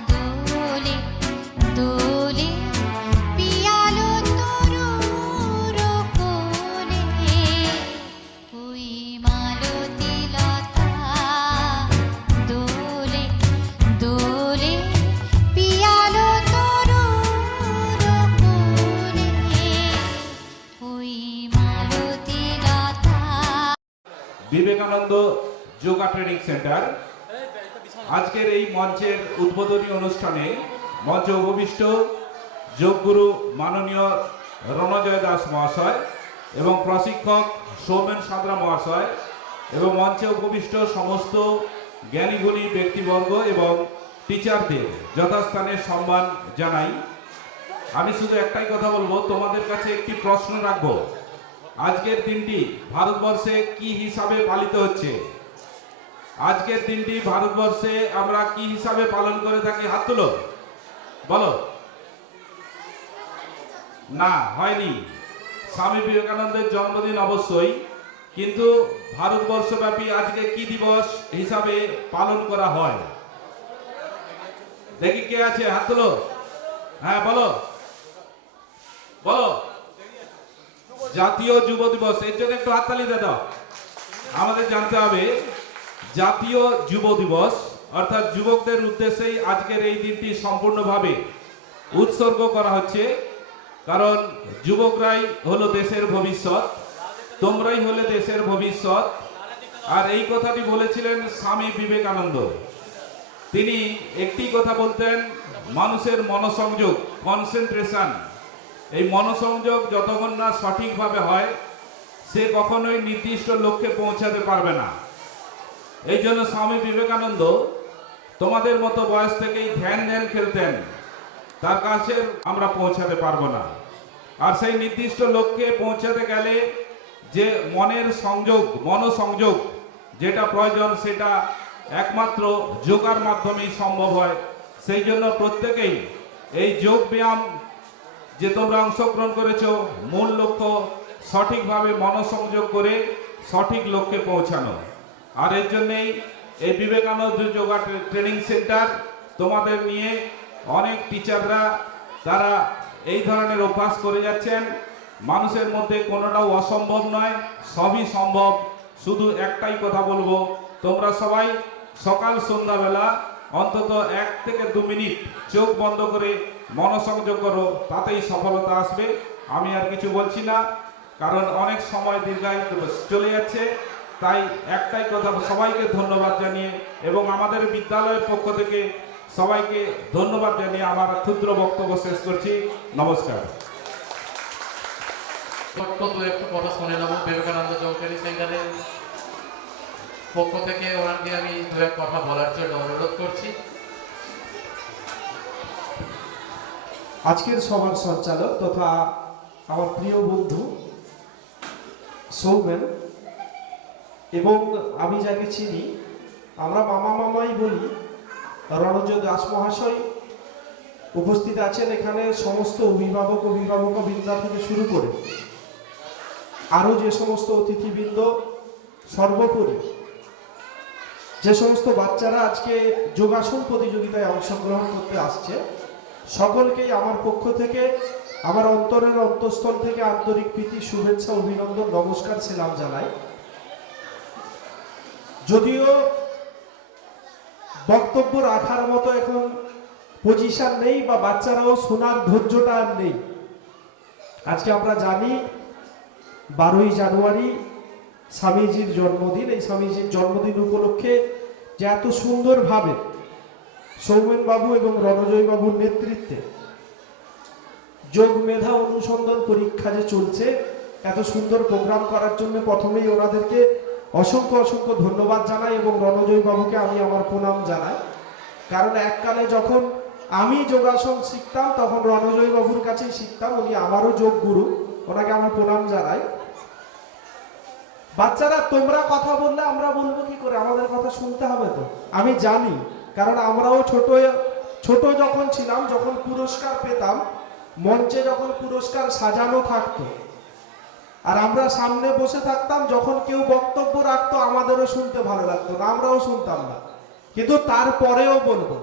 দোলে দোলে, পিয়ালো তরুর কোলে। ওই মালতী লতা দোলে দোলে, পিয়ালো তরুর কোলে। ওই মালতী লতা। বিবেকানন্দ যোগা ট্রেনিং সেন্টার আজকের এই মঞ্চের উদ্বোধনী অনুষ্ঠানে মঞ্চে উপবিষ্ট যোগগুরু মাননীয় রণজয় দাস মহাশয় এবং প্রশিক্ষক সৌমেন সাঁতরা মহাশয় এবং মঞ্চে উপবিষ্ট সমস্ত জ্ঞানীগুণী ব্যক্তিবর্গ এবং টিচারদের যথাস্থানে সম্মান জানাই। আমি শুধু একটাই কথা বলবো, তোমাদের কাছে একটি প্রশ্ন রাখবো। আজকের দিনটি ভারতবর্ষে কি হিসাবে পালিত হচ্ছে? আজকের দিনটি ভারতবর্ষে আমরা কি হিসাবে পালন করে থাকি? হাত তুলো, বলো। না, হয়নি। স্বামী বিবেকানন্দের জন্মদিন অবশ্যই, কিন্তু ভারতবর্ষব্যাপী আজকে কি দিবস হিসাবে পালন করা হয়? দেখি কে আছে, হাত তুলো। হ্যাঁ, বলো বলো। জাতীয় যুব দিবস। এর জন্য একটু হাততালি দিয়ে দাও। আমাদের জানতে হবে জাতীয় যুব দিবস অর্থাৎ যুবকদের উদ্দেশ্যেই আজকের এই দিনটি সম্পূর্ণভাবে উৎসর্গ করা হচ্ছে। কারণ যুবকরাই হলো দেশের ভবিষ্যৎ, তোমরাই হলে দেশের ভবিষ্যৎ। আর এই কথাটি বলেছিলেন স্বামী বিবেকানন্দ। তিনি একটি কথা বলতেন, মানুষের মনোসংযোগ, কনসেন্ট্রেশন। এই মনোসংযোগ যতক্ষণ না সঠিকভাবে হয়, সে কখনোই নির্দিষ্ট লক্ষ্যে পৌঁছাতে পারবে না। এই জন্য স্বামী বিবেকানন্দ তোমাদের মতো বয়স থেকেই ধ্যান খেলতেন, তার কাছে আমরা পৌঁছাতে পারবো না। আর সেই নির্দিষ্ট লক্ষ্যে পৌঁছাতে গেলে যে মনের সংযোগ, মনোসংযোগ যেটা প্রয়োজন, সেটা একমাত্র যোগার মাধ্যমেই সম্ভব হয়। সেই জন্য প্রত্যেকেই এই যোগ ব্যায়াম যে তোমরা অংশগ্রহণ করেছো, মূল লক্ষ্য সঠিকভাবে মনোসংযোগ করে সঠিক লক্ষ্যে পৌঁছানো। আর এর জন্যেই এই বিবেকানন্দ যোগা ট্রেনিং সেন্টার তোমাদের নিয়ে অনেক টিচাররা তারা এই ধরনের অভ্যাস করে যাচ্ছেন। মানুষের মধ্যে কোনোটাও অসম্ভব নয়, সবই সম্ভব। শুধু একটাই কথা বলবো, তোমরা সবাই সকাল সন্ধ্যাবেলা অন্তত 1 থেকে 2 মিনিট চোখ বন্ধ করে মনোসংযোগ করো, তাতেই সফলতা আসবে। আমি আর কিছু বলছি না। কারণ অনেক সময় দীর্ঘায়িত চলে যাচ্ছে। তাই একটাই কথা, সবাইকে ধন্যবাদ জানিয়ে এবং আমাদের বিদ্যালয়ের পক্ষ থেকে সবাইকে ধন্যবাদ জানিয়ে আমার ক্ষুদ্র বক্তব্য শেষ করছি। নমস্কার। ছোট্ট দু একটু কথা শুনে নেব বিবেকানন্দ চৌধুরী সেন্টারের পক্ষ থেকে। ওনাকে আমি দু এক কথা বলার জন্য অনুরোধ করছি। আজকের সভার সঞ্চালক তথা আমার প্রিয় বন্ধু সৌমেন, এবং আমি যাকে চিনি আমরা মামা মামাই বলি, রণজ দাস মহাশয় উপস্থিত আছেন এখানে। সমস্ত অভিভাবক বৃন্দা থেকে শুরু করে আরও যে সমস্ত অতিথিবৃন্দ, সর্বোপরি যে সমস্ত বাচ্চারা আজকে যোগাসন প্রতিযোগিতায় অংশগ্রহণ করতে আসছে, সকলকেই আমার পক্ষ থেকে, আমার অন্তরের অন্তঃস্থল থেকে আন্তরিক প্রীতি, শুভেচ্ছা, অভিনন্দন, নমস্কার, সালাম জানাই। যদিও বক্তব্য রাখার মতো এখন পজিশন নেই বা বাচ্চারাও শোনার ধৈর্যটা আর নেই। আজকে আমরা জানি 12ই জানুয়ারি স্বামীজির জন্মদিন। এই স্বামীজির জন্মদিন উপলক্ষে যে এত সুন্দরভাবে সৌমেন বাবু এবং রণজয় বাবুর নেতৃত্বে যোগ মেধা অনুসন্ধান পরীক্ষা যে চলছে, এত সুন্দর প্রোগ্রাম করার জন্য প্রথমেই ওনাদেরকে অসংখ্য ধন্যবাদ জানাই এবং রণজয় বাবুকে আমি আমার প্রণাম জানাই। কারণ এককালে যখন আমি যোগাসন শিখতাম তখন রণজয় বাবুর কাছেই শিখতাম, উনি আমারও যোগ গুরু, ওনাকে আমার প্রণাম জানাই। বাচ্চারা তোমরা কথা বললে আমরা বলবো কি করে? আমাদের কথা শুনতে হবে তো, আমি জানি। কারণ আমরাও ছোট যখন ছিলাম, যখন পুরস্কার পেতাম, মঞ্চে যখন পুরস্কার সাজানো থাকতো আর আমরা সামনে বসে থাকতাম, যখন কেউ বক্তব্য রাখতো আমাদেরও শুনতে ভালো লাগতো না, আমরাও শুনতাম না। কিন্তু তারপরেও বলবো,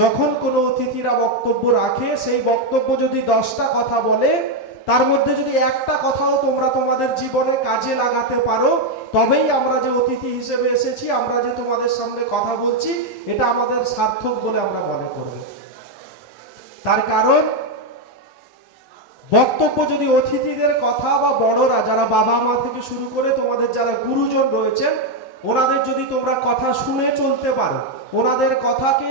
যখন কোনো অতিথিরা বক্তব্য রাখে, সেই বক্তব্য যদি 10টা কথা বলে, তার মধ্যে যদি একটা কথাও তোমরা তোমাদের জীবনে কাজে লাগাতে পারো, তবেই আমরা যে অতিথি হিসেবে এসেছি, আমরা যে তোমাদের সামনে কথা বলছি, এটা আমাদের সার্থক বলে আমরা মনে করব। তার কারণ বক্তব্য যদি অতিথিদের কথা বা বড়রা যারা বাবা মা থেকে শুরু করে তোমাদের যারা গুরুজন রয়েছেন, ওনাদের যদি তোমরা কথা শুনে চলতে পারো, ওনাদের কথাকে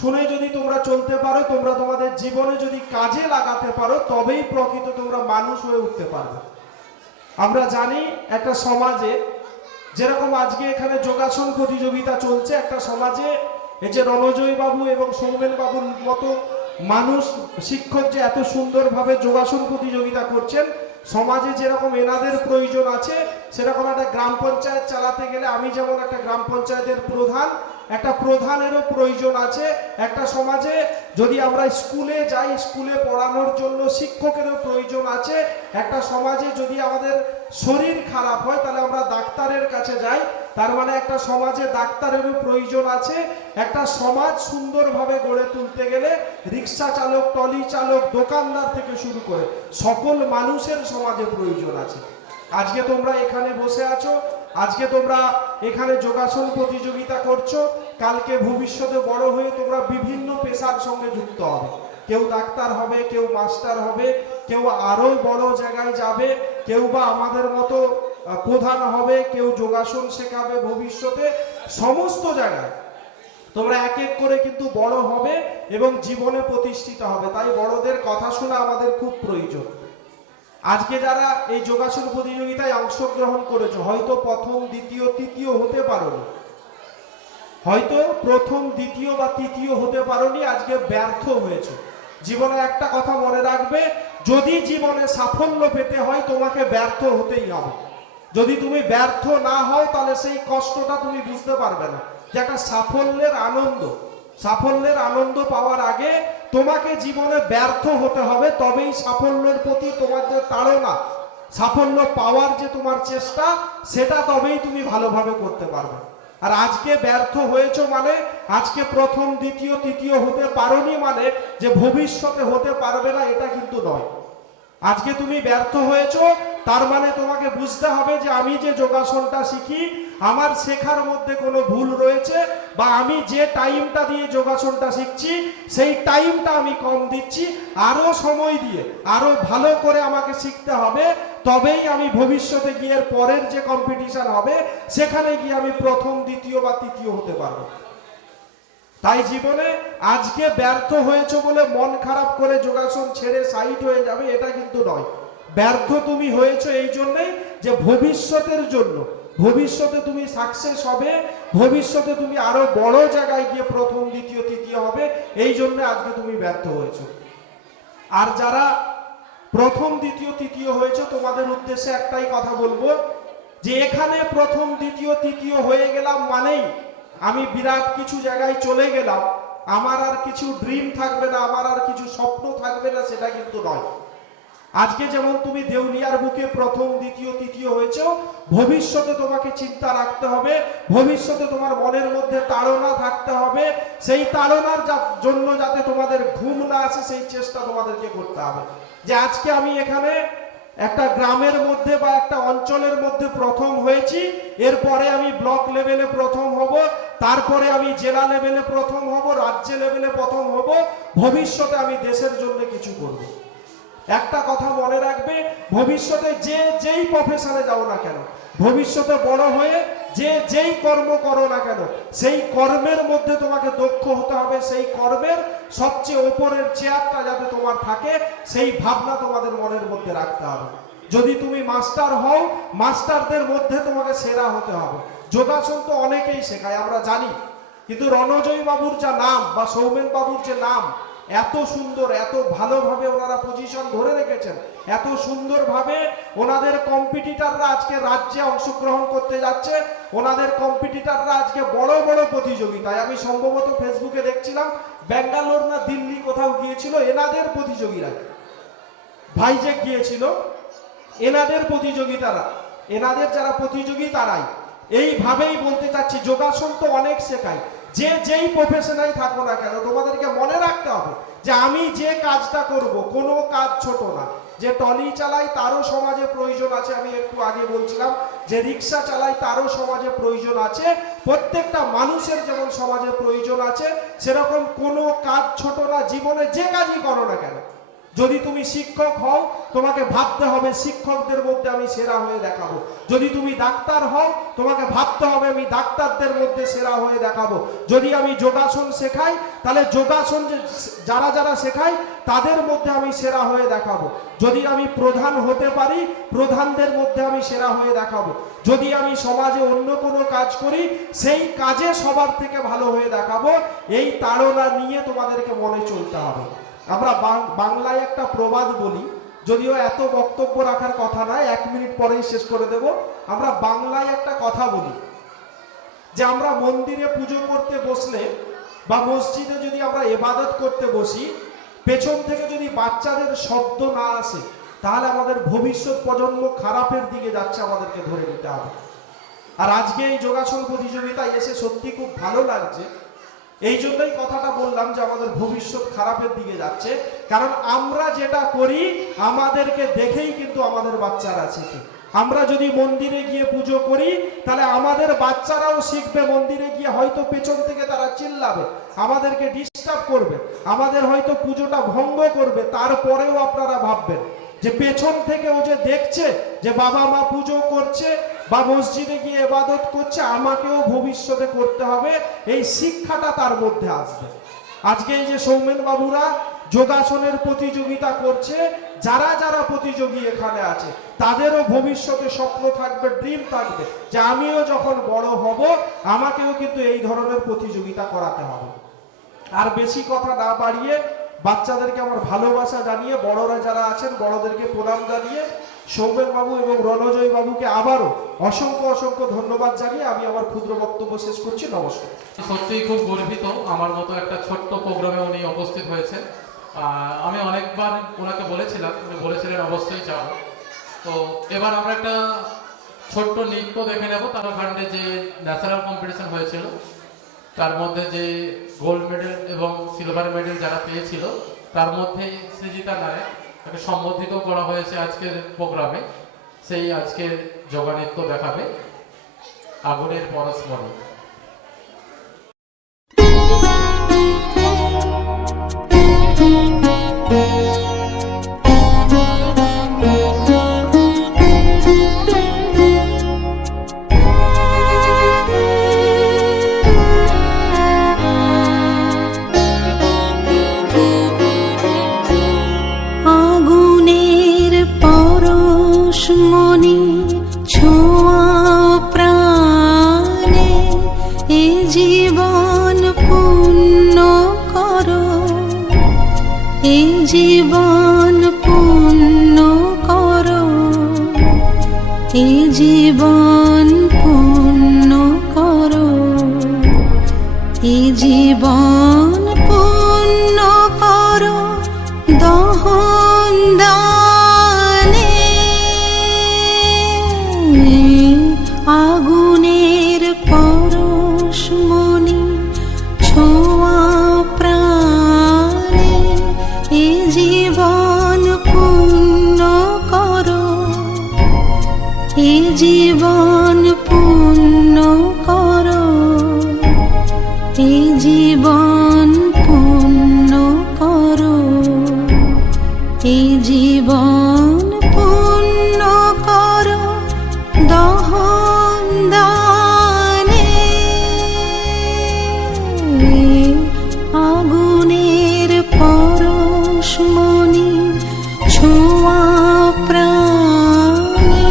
শুনে যদি তোমরা চলতে পারো, তোমরা তোমাদের জীবনে যদি কাজে লাগাতে পারো, তবেই প্রকৃত তোমরা মানুষ হয়ে উঠতে পারবে। আমরা জানি একটা সমাজে যেরকম আজকে এখানে যোগাসন প্রতিযোগিতা চলছে, একটা সমাজে এই যে রণজয় বাবু এবং সৌমেন বাবুর মতো মানুষ, শিক্ষক যে এত সুন্দরভাবে যোগাসন প্রতিযোগিতা করছেন, সমাজে যেরকম এনাদের প্রয়োজন আছে, সেরকম একটা গ্রাম পঞ্চায়েত চালাতে গেলে আমি যেমন একটা গ্রাম পঞ্চায়েতের প্রধান, একটা প্রধানেরও প্রয়োজন আছে। একটা সমাজে যদি আমরা স্কুলে যাই, স্কুলে পড়ানোর জন্য শিক্ষকেরও প্রয়োজন আছে। একটা সমাজে যদি আমাদের শরীর খারাপ হয়, তাহলে আমরা ডাক্তারের কাছে যাই। তার মানে একটা সমাজে ডাক্তারেরও প্রয়োজন আছে। একটা সমাজ সুন্দরভাবে গড়ে তুলতে গেলে রিক্সা চালক, টলি চালক, দোকানদার থেকে শুরু করে সকল মানুষের সমাজে প্রয়োজন আছে। আজকে তোমরা এখানে বসে আছো, আজকে তোমরা এখানে যোগাসন প্রতিযোগিতা করছো, কালকে ভবিষ্যতে বড় হয়ে তোমরা বিভিন্ন পেশার সঙ্গে যুক্ত হবে। কেউ ডাক্তার হবে, কেউ মাস্টার হবে, কেউ আরো বড় জায়গায় যাবে, কেউ বা আমাদের মতো প্রধান হবে, কেউ যোগাসন শেখাবে ভবিষ্যতে। সমস্ত জায়গায় তোমরা এক এক করে কিন্তু বড় হবে এবং জীবনে প্রতিষ্ঠিত হবে। তাই বড়দের কথা শোনা আমাদের খুব প্রয়োজন। আজকে যারা এই যোগাসন প্রতিযোগিতায় অংশগ্রহণ করেছো, হয়তো প্রথম, দ্বিতীয়, তৃতীয় হতে পারোনি, হয়তো প্রথম, দ্বিতীয় বা তৃতীয় হতে পারোনি, আজকে ব্যর্থ হয়েছে। জীবনে একটা কথা মনে রাখবে, যদি জীবনে সাফল্য পেতে হয় তোমাকে ব্যর্থ হতেই হবে। যদি তুমি ব্যর্থ না হও, তাহলে সেই কষ্টটা তুমি বুঝতে পারবে না যে একটা সাফল্যের আনন্দ পাওয়ার আগে তোমাকে জীবনে ব্যর্থ হতে হবে, তবেই সাফল্যের প্রতি তোমার যে তাড়না, সাফল্য পাওয়ার যে তোমার চেষ্টা, সেটা তবেই তুমি ভালোভাবে করতে পারবে। আর আজকে ব্যর্থ হয়েছো মানে, আজকে প্রথম, দ্বিতীয়, তৃতীয় হতে পারোনি মানে যে ভবিষ্যতে হতে পারবে না, এটা কিন্তু নয়। আজকে তুমি ব্যর্থ হয়েছো, তার মানে তোমাকে বুঝতে হবে যে আমি যে যোগাসনটা শিখি আমার শেখার মধ্যে কোনো ভুল রয়েছে, বা আমি যে টাইমটা দিয়ে যোগাসনটা শিখছি সেই টাইমটা আমি কম দিচ্ছি। আরো সময় দিয়ে আরো ভালো করে আমাকে শিখতে হবে, তবেই আমি ভবিষ্যতে গিয়ে পরের যে কম্পিটিশন হবে সেখানে গিয়ে আমি প্রথম, দ্বিতীয় বা তৃতীয় হতে পারবো। তাই জীবনে আজকে ব্যর্থ হয়েছে বলে মন খারাপ করে যোগাসন ছেড়ে সাইড হয়ে যাবে, এটা কিন্তু নয়। ব্যর্থ তুমি হয়েছো এই জন্যই যে ভবিষ্যতের জন্য, ভবিষ্যতে তুমি সাকসেস হবে, ভবিষ্যতে তুমি আরো বড় জায়গায় গিয়ে প্রথম, দ্বিতীয়, তৃতীয় হবে, এই জন্য আজকে তুমি ব্যর্থ হয়েছো। আর যারা প্রথম, দ্বিতীয়, তৃতীয় হয়েছে তোমাদের উদ্দেশ্যে একটাই কথা বলবো, যে এখানে প্রথম, দ্বিতীয়, তৃতীয় হয়ে গেলাম মানেই আমি বিরাট কিছু জায়গায় চলে গেলাম, আমার আর কিছু ড্রিম থাকবে না, আমার আর কিছু স্বপ্ন থাকবে না, সেটা কিন্তু নয়। আজকে যেমন তুমি দেউলিয়ার বুকে প্রথম, দ্বিতীয়, তৃতীয় হয়েছো, ভবিষ্যতে তোমাকে চিন্তা রাখতে হবে, ভবিষ্যতে তোমার মনের মধ্যে তাড়না থাকতে হবে, সেই তাড়নার জন্য যাতে তোমাদের ঘুম না আসে সেই চেষ্টা তোমাদেরকে করতে হবে। যে আজকে আমি এখানে একটা গ্রামের মধ্যে বা একটা অঞ্চলের মধ্যে প্রথম হয়েছি, এরপরে আমি ব্লক লেভেলে প্রথম হব, তারপরে আমি জেলা লেভেলে প্রথম হব, রাজ্য লেভেলে প্রথম হব, ভবিষ্যতে আমি দেশের জন্য কিছু করব। একটা কথা মনে রাখবে, ভবিষ্যতে যেই প্রফেশনে যাও না কেন, ভবিষ্যতে বড় হয়ে যেই কর্ম করো না কেন, সেই কর্মের মধ্যে তোমাকে দক্ষ হতে হবে, সেই কর্মের সবচেয়ে ওপরের চেয়ারটা যাতে তোমার থাকে সেই ভাবনা তোমাদের মনের মধ্যে রাখতে হবে। যদি তুমি মাস্টার হও, মাস্টারদের মধ্যে তোমাকে সেরা হতে হবে। যোগাসন তো অনেকেই শেখায় আমরা জানি, কিন্তু রণজয় বাবুর যা নাম বা সৌমেন বাবুর যে নাম, এত সুন্দর, এত ভালোভাবে ওনারা পজিশন ধরে রেখেছেন, এত সুন্দরভাবে ওনাদের কম্পিটিটররা আজকে রাজ্যে অংশগ্রহণ করতে যাচ্ছে, ওনাদের কম্পিটিটররা আজকে বড় বড় প্রতিযোগিতায়, আমি সম্ভবত ফেসবুকে দেখছিলাম ব্যাঙ্গালোর না দিল্লি কোথাও গিয়েছিল এনাদের প্রতিযোগীরা, ভাইজ্যাক গিয়েছিল, এনাদের প্রতিযোগিতারা, এনাদের যারা প্রতিযোগী তারাই। এইভাবেই বলতে চাচ্ছি যোগাসন তো অনেক শেখায়, যেই প্রফেশনাই থাকো না কেন তোমাদেরকে মনে রাখতে হবে যে আমি যে কাজটা করব কোনো কাজ ছোট না। যে টলি চালাই তারও সমাজে প্রয়োজন আছে, আমি একটু আগে বলছিলাম যে রিক্সা চালাই তারও সমাজে প্রয়োজন আছে, প্রত্যেকটা মানুষের যেমন সমাজে প্রয়োজন আছে, সেরকম কোনো কাজ ছোট না। জীবনে যে কাজই করো না কেন, যদি তুমি শিক্ষক হও তোমাকে ভাবতে হবে শিক্ষকদের মধ্যে আমি সেরা হয়ে দেখাবো, যদি তুমি ডাক্তার হও তোমাকে ভাবতে হবে আমি ডাক্তারদের মধ্যে সেরা হয়ে দেখাবো, যদি আমি যোগাসন শেখাই তাহলে যোগাসন যারা যারা শেখাই তাদের মধ্যে আমি সেরা হয়ে দেখাবো, যদি আমি প্রধান হতে পারি প্রধানদের মধ্যে আমি সেরা হয়ে দেখাবো, যদি আমি সমাজে অন্য কোনো কাজ করি সেই কাজে সবার থেকে ভালো হয়ে দেখাবো। এই তাড়না নিয়ে তোমাদেরকে মনে চলতে হবে। আমরা বাংলায় একটা প্রবাদ বলি, যদিও এত বক্তব্য রাখার কথা নয়, 1 মিনিট পরেই শেষ করে দেব। আমরা বাংলায় একটা কথা বলি যে আমরা মন্দিরে পুজো করতে বসলে বা মসজিদে যদি আমরা ইবাদত করতে বসি, পেছন থেকে যদি বাচ্চাদের শব্দ না আসে তাহলে আমাদের ভবিষ্যৎ প্রজন্ম খারাপের দিকে যাচ্ছে, আমাদেরকে ধরে নিতে হবে। আর আজকে এই যোগাসন প্রতিযোগিতায় এসে সত্যি খুব ভালো লাগছে, এই জন্যই কথাটা বললাম যে আমাদের ভবিষ্যৎ খারাপের দিকে যাচ্ছে, কারণ আমরা যেটা করি আমাদেরকে দেখেই কিন্তু আমাদের বাচ্চারা শিখে। আমরা যদি মন্দিরে গিয়ে পুজো করি তাহলে আমাদের বাচ্চারাও শিখবে, মন্দিরে গিয়ে হয়তো পেছন থেকে তারা চিল্লাবে, আমাদেরকে ডিস্টার্ব করবে, আমাদের হয়তো পুজোটা ভঙ্গ করবে, তারপরেও আপনারা ভাববেন যে পেছন থেকে ও যে দেখছে যে বাবা মা পুজো করছে বা মসজিদে গিয়ে ইবাদত করছে, আমাকেও ভবিষ্যতে করতে হবে, এই শিক্ষাটা তার মধ্যে আসবে। আজকে এই যে সৌমেন বাবুরা যোগাসনের প্রতিযোগিতা করছে, যারা যারা প্রতিযোগী এখানে আছে তাদেরও ভবিষ্যতে স্বপ্ন থাকবে, ড্রিম থাকবে যে আমিও যখন বড় হব আমাকেও কিন্তু এই ধরনের প্রতিযোগিতা করাতে হবে। আর বেশি কথা না বাড়িয়ে বাচ্চাদেরকে আমার ভালোবাসা জানিয়ে, বড়রা যারা আছেন বড়দেরকে প্রণাম জানিয়ে, সৌমেন বাবু এবং রণজয় বাবুকে আবারও অসংখ্য অসংখ্য ধন্যবাদ জানিয়ে আমি আমার ক্ষুদ্র বক্তব্য শেষ করছি। নমস্কার। সত্যিই খুব গর্বিত, আমার মতো একটা ছোট্ট প্রোগ্রামে উনি উপস্থিত হয়েছেন। আমি অনেকবার ওনাকে বলেছিলাম, উনি বলেছিলেন অবশ্যই যাবো। তো এবার আমরা একটা ছোট্ট নৃত্য দেখে নেব। তারাখণ্ডে যে ন্যাশনাল কম্পিটিশন হয়েছিল তার মধ্যে যে গোল্ড মেডেল এবং সিলভার মেডেল যারা পেয়েছিল তার মধ্যে সৃজিতা নায়ক তাকে সম্বোধিত করা হয়েছে আজকের প্রোগ্রামে। সেই আজকের যোগনৃত্য দেখাবে আগুনের পরশমণি। আগুনের পরশমণি ছোঁয়া প্রাণে, এ জীবন পূর্ণ করো, এ জীবন পূর্ণ করো, এ জীবন পূর্ণ করো, এ জীবন পূর্ণ করো দহন দানে। আগুনের পরশমণি ছোঁয়া প্রাণে, এ জীবন পূর্ণ করো, এ জীবন পূর্ণ করো, এ জীবন পূর্ণ করো, এ জীবন পূর্ণ করো দহন দানে। আগুনের পরশমণি ছোঁয়া প্রাণে।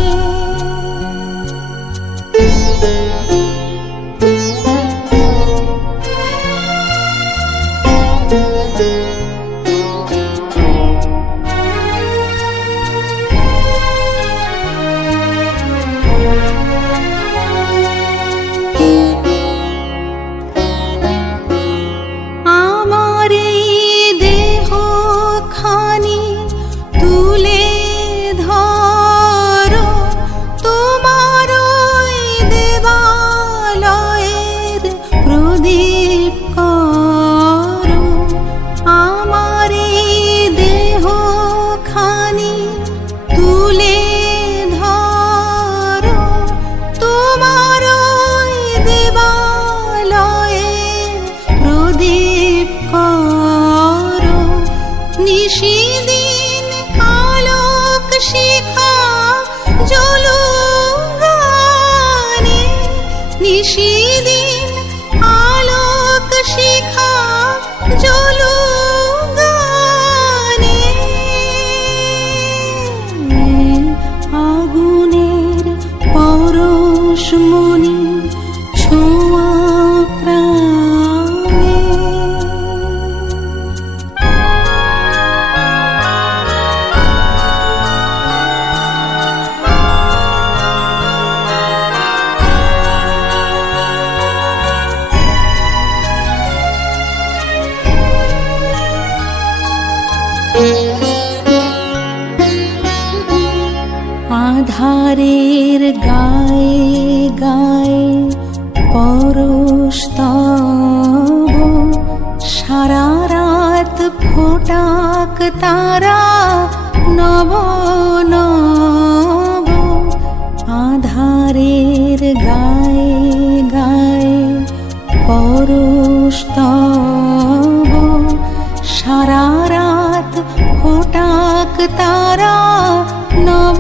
আমার এই দেহখানি তুলে ধরো, তোমার ওই দেবালয়ের প্রদীপ করো। আমার এই দেহখানি তুলে ধরো, তোমার ওই দেবালয়ের প্রদীপ করো। নিশিদিন আলোক শিখা জ্বলুক গানে, নিশিদিন আলোক শিখা জ্বলুক গানে। আগুনের পরশমণি ছোঁয়া প্রাণে। আধারের গায়ে গায়ে পরশ তব, সারা রাত ফোটাক তারা নব নব। আধারের গায়ে গায়ে পরশ তব, সারা রাত ফোটাক তারা নব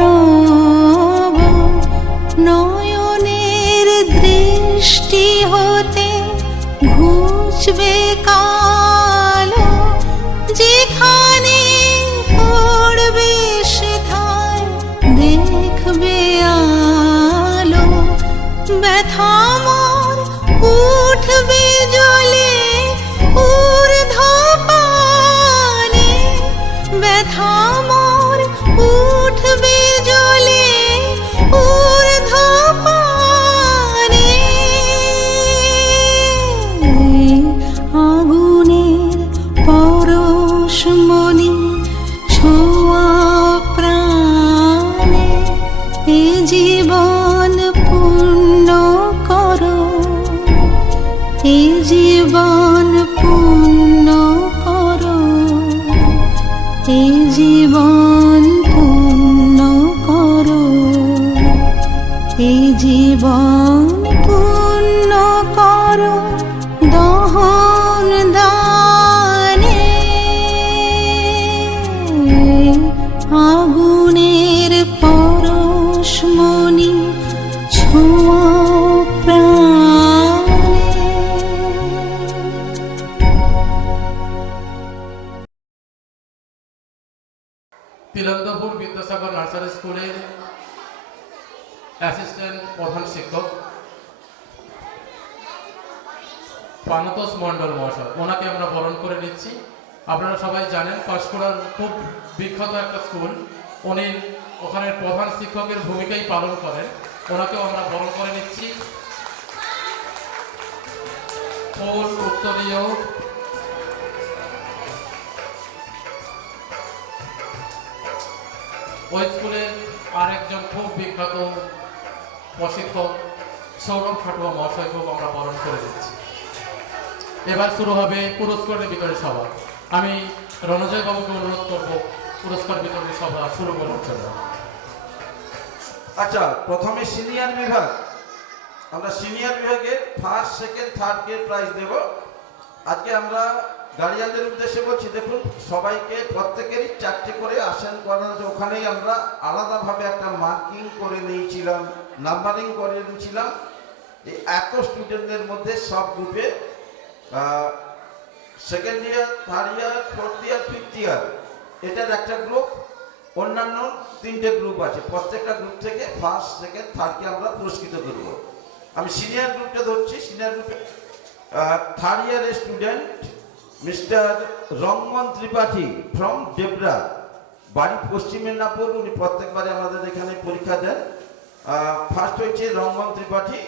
নব। নয়নের দৃষ্টি হতে ঘুচবে কালো, যেখানে পড়বে সেথায় দেখবে আলো। ব্যথা মোর উঠবে জ্বলে ঊর্ধ্বপানে, ব্যথা মোর উঠবে জ্বলে ঊর্ধ্বপানে। আগুনের পরশমণি ছোঁয়া প্রাণে, এ জীবন পূর্ণ করো, এ জীবন পূর্ণ করো, এ জীবন পূর্ণ করো, এই জীবন পূর্ণ করো দহন দানে, আগুনের পরশমণি ছোঁয়াও প্রাণে। তিলন্দপুর বিদ্যাসাগর নার্সারি স্কুলের অ্যাসিস্ট্যান্ট প্রধান শিক্ষক পানতোষ মণ্ডল মহাশয়, ওনাকে আমরা বরণ করে নিচ্ছি। আপনারা সবাই জানেন পাঁশকুড়ার খুব বিখ্যাত একটা স্কুল, উনি ওখানের প্রধান শিক্ষকের ভূমিকাই পালন করেন, ওনাকেও আমরা বরণ করে নিচ্ছি। ফুল উত্তরীয় ওই স্কুলের আরেকজন খুব বিখ্যাত প্রশিক্ষক সৌরভ খাটুয়া মহাশয়কেও আমরা বরণ করে দিচ্ছি। এবার শুরু হবে পুরস্কারের বিতরণী সভা। আমি রণজয় বাবুকে অনুরোধ করব পুরস্কার বিতরণী সভা শুরু করার জন্য। আচ্ছা, প্রথমে সিনিয়র বিভাগ, আমরা সিনিয়র বিভাগে ফার্স্ট সেকেন্ড থার্ডকে প্রাইজ দেব। আজকে আমরা গার্জিয়ানদের উদ্দেশ্যে বলছি, দেখুন সবাইকে প্রত্যেকেরই 4টে করে আসন করা আছে, ওখানেই আমরা আলাদাভাবে একটা মার্কিং করে নিয়েছিলাম, নাম্বারিং করে নিয়েছিলাম যে এত স্টুডেন্টদের মধ্যে সব গ্রুপে second year, third year, fourth year, fifth year এটার একটা গ্রুপ, অন্যান্য 3টে গ্রুপ আছে। প্রত্যেকটা গ্রুপ থেকে ফার্স্ট সেকেন্ড থার্ডকে আমরা পুরস্কৃত করব। আমি সিনিয়র গ্রুপটা ধরছি। সিনিয়র গ্রুপে থার্ড ইয়ারের student mister Rangan Tripathi from Debra, বাড়ি পশ্চিম মেদিনীপুর। উনি প্রত্যেকবারে আমাদের এখানে পরীক্ষা দেন। ফার্স্ট হয়েছে রঙ্গন ত্রিপাঠী,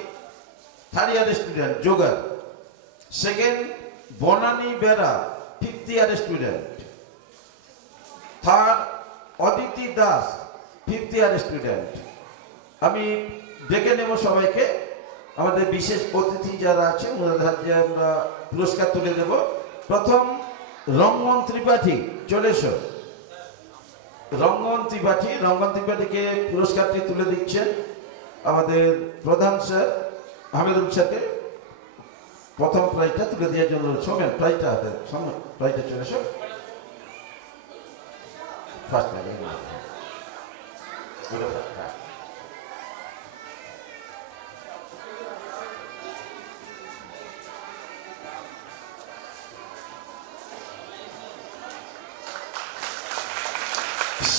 থার্ড ইয়ারের স্টুডেন্ট যোগার। সেকেন্ড বনানী বেরা, ফিফথ ইয়ারের student. Third Aditi Das, fifth ইয়ারের স্টুডেন্ট। আমি ডেকে নেব সবাইকে, আমাদের বিশেষ অতিথি যারা আছে ওনাদের হাতে আমরা পুরস্কার তুলে দেব। প্রথম রঙ্গন ত্রিপাঠী, চলে এসো। রঙ্গন ত্রিপাঠীকে পুরস্কারটি তুলে দিচ্ছেন আমাদের প্রধান স্যার হামিদুল স্যারকে। প্রথম প্রাইজটা তুলে দেওয়ার জন্য শোনেন, প্রাইজটা হাতে সামনে, প্রাইজটা চলে এসো। First prize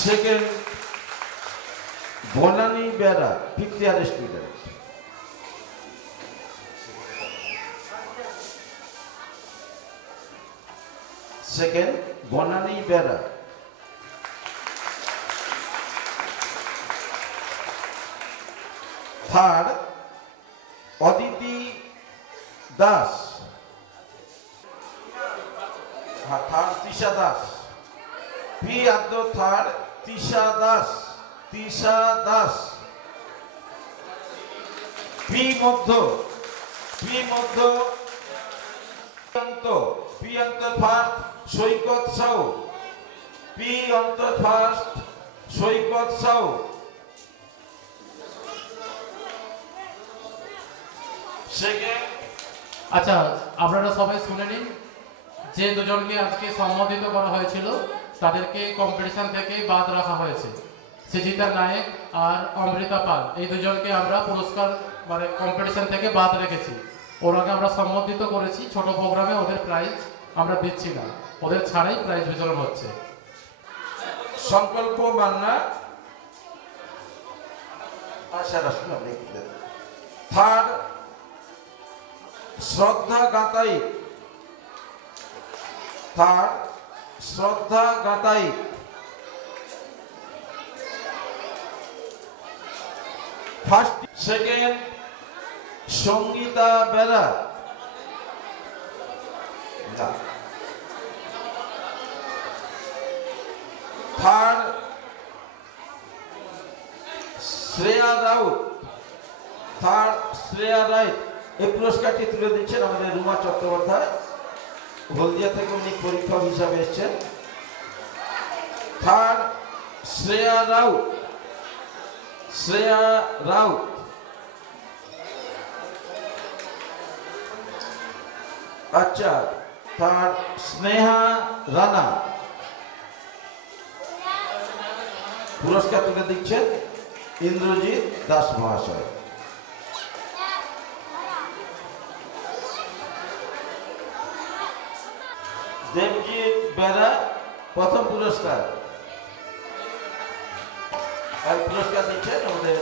second Banani Bera, fifth ইয়ারের student. Second Banani Bera. Third Aditi Das, third Trisha Das. P আদ্য থার্ড তৃষা দাস, পি মধ্য প্রিয়ন্ত ফার্স্ট সৈকত সাউ, পি অন্তর ফার্স্ট সৈকত সাউ। সেকেন্ড, আচ্ছা আপনারা সবাই শুনে নিন, যে দুজনকে আজকে সম্বোধিত করা হয়েছিল তাদেরকে কম্পিটিশন থেকে বাদ রাখা হয়েছে। সুজিতা নায়েক আর অমৃতা পাল, এই দুজনকে আমরা পুরস্কার মানে কম্পিটিশন থেকে বাদ রেখেছি। ওনাকে আমরা সম্বোধিত করেছি ছোট প্রোগ্রামে, ওদের প্রাইজ আমরা দিচ্ছি না, ওদের ছাড়াই প্রাইজ বিতরণ হচ্ছে। সংকল্প Manna, third Shraddha Gatai, first. Second Sangita Bera, third Shreya Raut, এই পুরস্কারটি তুলে দিচ্ছেন আমাদের রুমা চট্টোপাধ্যায়, হলদিয়া থেকে উনি পরীক্ষক হিসাবে এসেছেন। থার্ড শ্রেয়া রাউত। শ্রেয়া রাউত। আচ্ছা, থার্ড স্নেহা রানা। পুরস্কার তুলে দিচ্ছেন ইন্দ্রজিৎ দাস মহাশয়। দেবজিৎ বেরা প্রথম পুরস্কার। আর পুরস্কার দিচ্ছেন আমাদের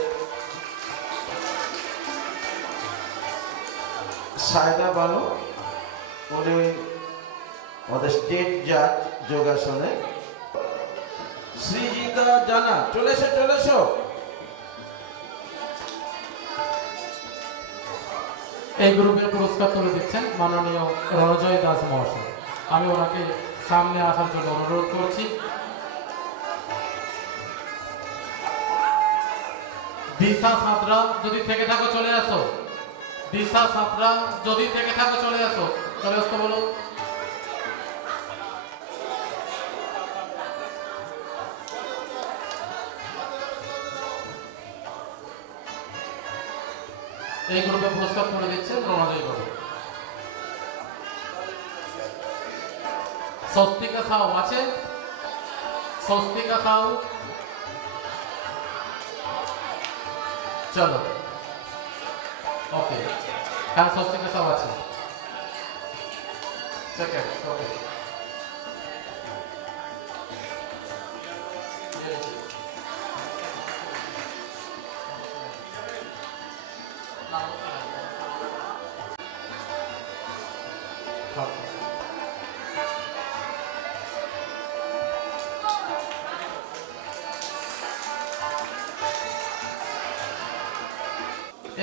সায়দা বানু, উনি আমাদের স্টেট জাজ যোগাসনে। শ্রীজিতা জানা, চলে এসো। এই গ্রুপের পুরস্কার তুলে দিচ্ছেন মাননীয় রণজয় দাস মহাশয়। আমি ওনাকে সামনে আসার জন্য অনুরোধ করছি। দিশা সাঁতরা যদি থেকে থাকো চলে আসো। দিশা সাঁতরা যদি থেকে থাকো চলে আসো। চলে আসতে বলো। এই গ্রুপে পুরস্কার তুলে দিচ্ছে রণজয় বাবু। স্বস্তিকা সাউ আছে? স্বস্তিকা সাউ, চলো। ওকে, হ্যাঁ স্বস্তিকা সাউ আছে। সেকেন্ড, ওকে।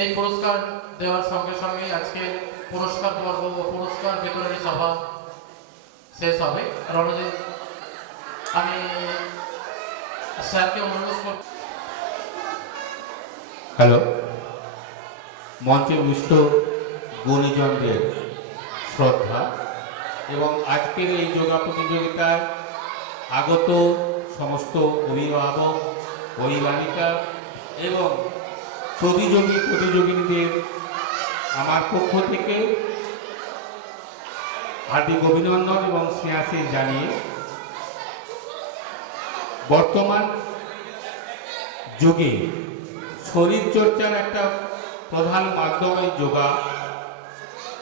এই পুরস্কার দেওয়ার সঙ্গে সঙ্গে আজকে পুরস্কার পর্ব ও পুরস্কার বিতরণী সভা শেষ হবে। রণজিৎ, আমি স্যারকে অনুরোধ করব। হ্যালো, মঞ্চে বিশিষ্ট গুণীজনদের শ্রদ্ধা এবং আজকের এই যোগা প্রতিযোগিতায় আগত সমস্ত অভিভাবক, অভিভাবিকা এবং প্রতিযোগিনীদের আমার পক্ষ থেকে হার্দিক অভিনন্দন এবং স্নেহাশীষ জানিয়ে বর্তমান যুগে শরীরচর্চার একটা প্রধান মাধ্যম এই যোগা।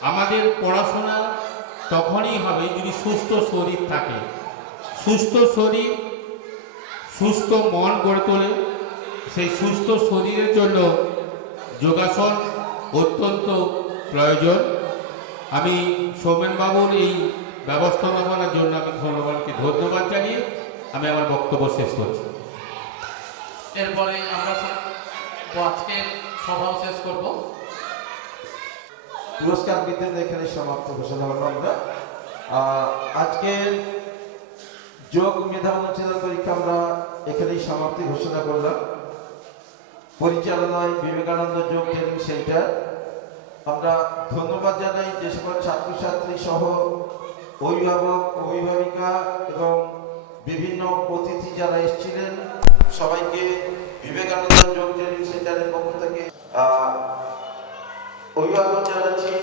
আমাদের পড়াশোনা তখনই হবে যদি সুস্থ শরীর থাকে। সুস্থ শরীর সুস্থ মন গড়ে তোলে। সেই সুস্থ শরীরের জন্য যোগাসন অত্যন্ত প্রয়োজন। আমি সৌমেনবাবুর এই ব্যবস্থাপনার জন্য আমি সৌমেনবাবুকে ধন্যবাদ জানিয়ে আমি আমার বক্তব্য শেষ করছি। এরপরে আমরা আজকের সভা শেষ করব। পুরস্কার বিতরণ এখানে সমাপ্ত ঘোষণা হলো। আমরা আজকের যোগ মেধা উন্নয়ন পরীক্ষা আমরা এখানেই সমাপ্তি ঘোষণা করলাম। পরিচালনায় বিবেকানন্দ যোগ ট্রেনিং সেন্টার। আমরা ধন্যবাদ জানাই যে সকল ছাত্রছাত্রী সহ অভিভাবক, অভিভাবিকা এবং বিভিন্ন অতিথি যারা এসেছিলেন সবাইকে বিবেকানন্দ যোগ ট্রেনিং সেন্টারের পক্ষ থেকে অভিভাবক জানাচ্ছি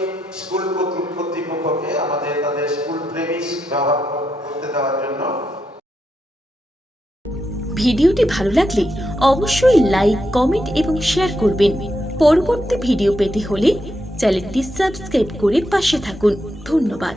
স্কুল কর্তৃপক্ষকে তাদের স্কুল প্রেমিস ব্যবহার করতে দেওয়ার জন্য। ভিডিওটি ভালো লাগলে অবশ্যই লাইক, কমেন্ট এবং শেয়ার করবেন। পরবর্তী ভিডিও পেতে হলে চ্যানেলটি সাবস্ক্রাইব করে পাশে থাকুন। ধন্যবাদ।